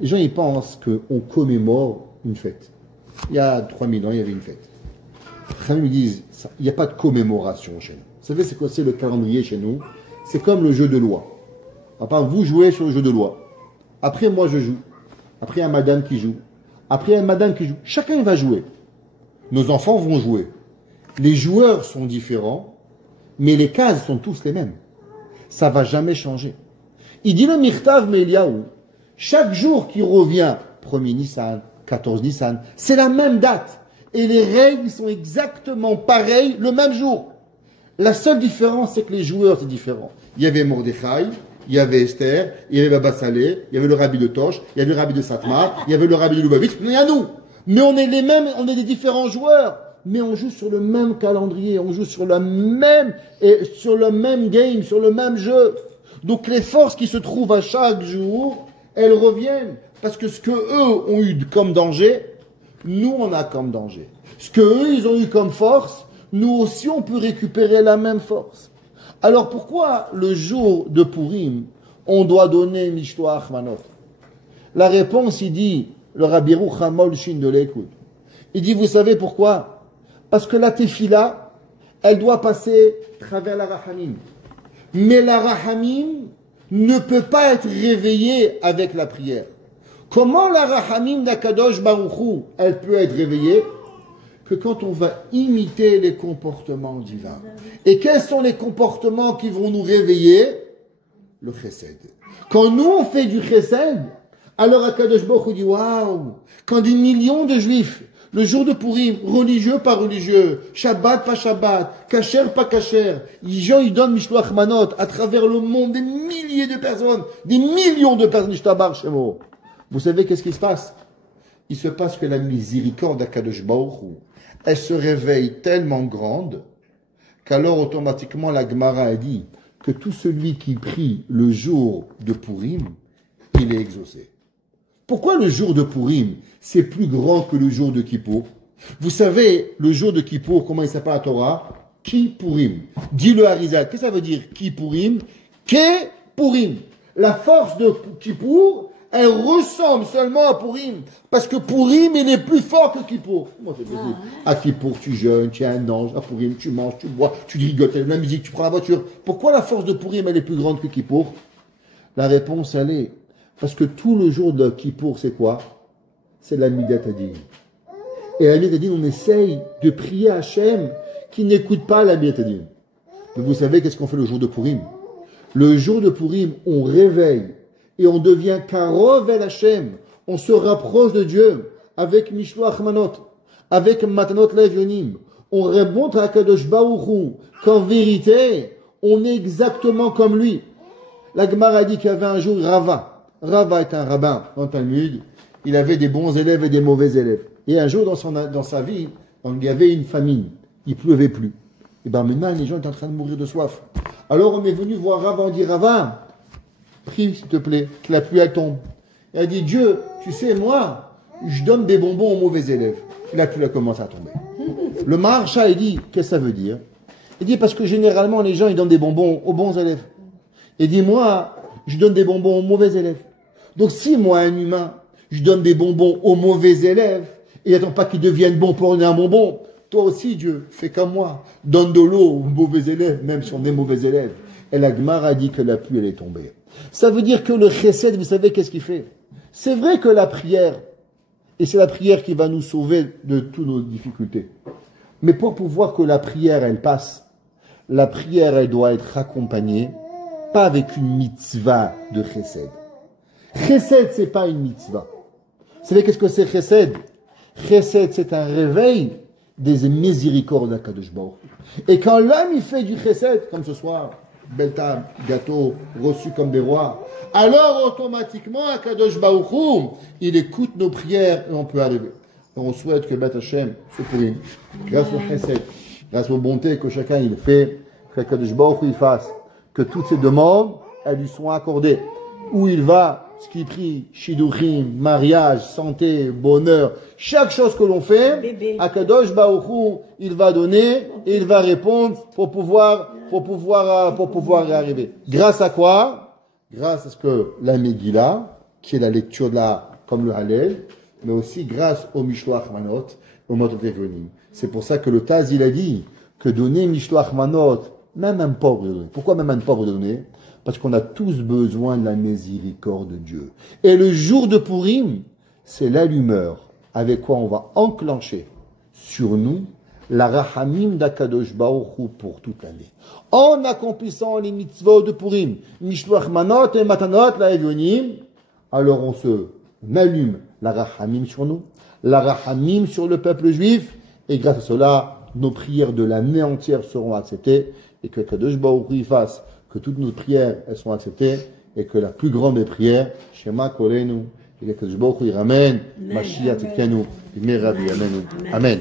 Les gens ils pensent qu'on commémore une fête. Il y a 3000 ans, il y avait une fête. Les rachamim disent, il n'y a pas de commémoration chez nous. Vous savez c'est quoi c'est le calendrier chez nous? C'est comme le jeu de loi. Enfin, vous jouez sur le jeu de loi. Après, moi, je joue. Après, il y a madame qui joue. Après, il y a madame qui joue. Chacun va jouer. Nos enfants vont jouer. Les joueurs sont différents, mais les cases sont tous les mêmes. Ça va jamais changer. Il dit le Mirtav Meliaou, chaque jour qui revient, 1er Nissan, 14 Nissan, c'est la même date. Et les règles sont exactement pareilles le même jour. La seule différence, c'est que les joueurs, c'est différent. Il y avait Mordechai, il y avait Esther, il y avait Baba Saleh, il y avait le rabbi de Tosh, il y avait le rabbi de Satmar, il y avait le rabbi de Lubavitch, il y a nous. Mais on est les mêmes, on est des différents joueurs. Mais on joue sur le même calendrier, on joue sur le même game, sur le même jeu. Donc les forces qui se trouvent à chaque jour, elles reviennent. Parce que ce que eux ont eu comme danger, nous on a comme danger. Ce que eux ils ont eu comme force, nous aussi on peut récupérer la même force. Alors pourquoi le jour de Purim, on doit donner Mishtoah Achmanot? La réponse, il dit, le Rabbi Ruchamol Shin de l'Ekoud. Il dit, vous savez pourquoi? Parce que la tefila, elle doit passer à travers la rachamim. Mais la rachamim ne peut pas être réveillée avec la prière. Comment la rachamim d'Akadosh Baruch Hu, elle peut être réveillée? Que quand on va imiter les comportements divins. Et quels sont les comportements qui vont nous réveiller? Le chesed. Quand nous on fait du chesed, alors Akadosh Baruch Hu dit waouh! Quand des millions de juifs, le jour de Purim, religieux pas religieux, Shabbat pas Shabbat, kasher pas kasher, les gens ils donnent Mishloach Manot à travers le monde, des milliers de personnes, des millions de personnes, Ishtabar Shemo. Vous savez qu'est-ce qui se passe? il se passe que la miséricorde d'Akadosh Baruch Hu, elle se réveille tellement grande qu'alors automatiquement la Gemara a dit que tout celui qui prie le jour de Purim, il est exaucé. Pourquoi le jour de Purim, c'est plus grand que le jour de Kippour? Vous savez, le jour de Kippour, comment il s'appelle à Torah? Kippurim. Dis-le à Rizal. Qu'est-ce que ça veut dire Kippurim? Ke-Purim. La force de Kippour, elle ressemble seulement à Purim. Parce que Purim, il est plus fort que Kippour. Comment c'est possible? À Kippour, tu jeûnes, tu es un ange. À Purim, tu manges, tu bois, tu rigoles, tu as de la musique, tu prends la voiture. Pourquoi la force de Purim, elle est plus grande que Kippour? La réponse, elle est parce que tout le jour de Kippour, c'est quoi? C'est la Midat Hadin. Et la Midat Hadin, on essaye de prier Hachem qui n'écoute pas la Midat Hadin. Mais vous savez qu'est-ce qu'on fait le jour de Purim? Le jour de Purim, on réveille et on devient Karov el Hachem. On se rapproche de Dieu avec Mishloach Manot, avec Matanot Levionim. On remonte à Kadosh Baruch Hu qu'en vérité, on est exactement comme lui. La Gemara dit qu'il y avait un jour Rava. Rava est un rabbin dans Talmud. Il avait des bons élèves et des mauvais élèves. Et un jour, dans sa vie, il y avait une famine. Il pleuvait plus. Et ben maintenant, les gens étaient en train de mourir de soif. Alors on est venu voir Rava, on dit Rava, prie s'il te plaît, que la pluie elle tombe. Il a dit Dieu, tu sais, moi, je donne des bonbons aux mauvais élèves. Et la pluie a commencé à tomber. Le Maharsha, il dit, qu'est-ce que ça veut dire? Il dit parce que généralement, les gens, ils donnent des bonbons aux bons élèves. Il dit, moi, je donne des bonbons aux mauvais élèves. Donc si moi, un humain, je donne des bonbons aux mauvais élèves, et attends pas qu'ils deviennent bons pour donner un bonbon, toi aussi, Dieu, fais comme moi. Donne de l'eau aux mauvais élèves, même si on est mauvais élèves. Et la Gemara dit que la pluie, elle est tombée. Ça veut dire que le chesed, vous savez qu'est-ce qu'il fait? C'est vrai que la prière, et c'est la prière qui va nous sauver de toutes nos difficultés. Mais pour pouvoir que la prière, elle passe, la prière, elle doit être accompagnée, pas avec une mitzvah de chesed. Chesed, c'est pas une mitzvah. Vous savez qu'est-ce que c'est chesed? Chesed, c'est un réveil des miséricordes d'Akadosh Baruch Hu. Et quand l'homme, il fait du chesed, comme ce soir, belle table, gâteau, reçu comme des rois, alors automatiquement, Akadosh Baruch Hu, il écoute nos prières et on peut arriver. Et on souhaite que Beth Hashem se pourrisse, grâce au chesed, grâce aux bontés que chacun il fait, qu'Akadosh Baruch Hu il fasse, que toutes ces demandes, elles lui sont accordées. Où il va, ce qu'il prie, shidduchim, mariage, santé, bonheur, chaque chose que l'on fait, Akadosh Baruch Hu, il va donner et il va répondre pour pouvoir y arriver. Grâce à quoi? Grâce à ce que la Megillah, qui est la lecture de comme le Hallel, mais aussi grâce au Mishloach Manot, au Matot Levonim. C'est pour ça que le Taz, il a dit que donner Mishloach Manot, même un pauvre de donner. Pourquoi même un pauvre de donner? Parce qu'on a tous besoin de la miséricorde de Dieu. Et le jour de Purim, c'est l'allumeur avec quoi on va enclencher sur nous la Rahamim d'Akadosh Baruch Hu pour toute l'année. En accomplissant les mitzvot de Purim, Mishloach Manot et Matanot, la Evionim, alors on se allume la Rahamim sur nous, la Rahamim sur le peuple juif, et grâce à cela, nos prières de l'année entière seront acceptées, et que Kadosh Baruch Hu fasse que toutes nos prières, elles sont acceptées, et que la plus grande des prières, Shema Kolenu, et que Kadosh Baruch Hu ramène, Mashiach Tzidkenu, Amen. Amen.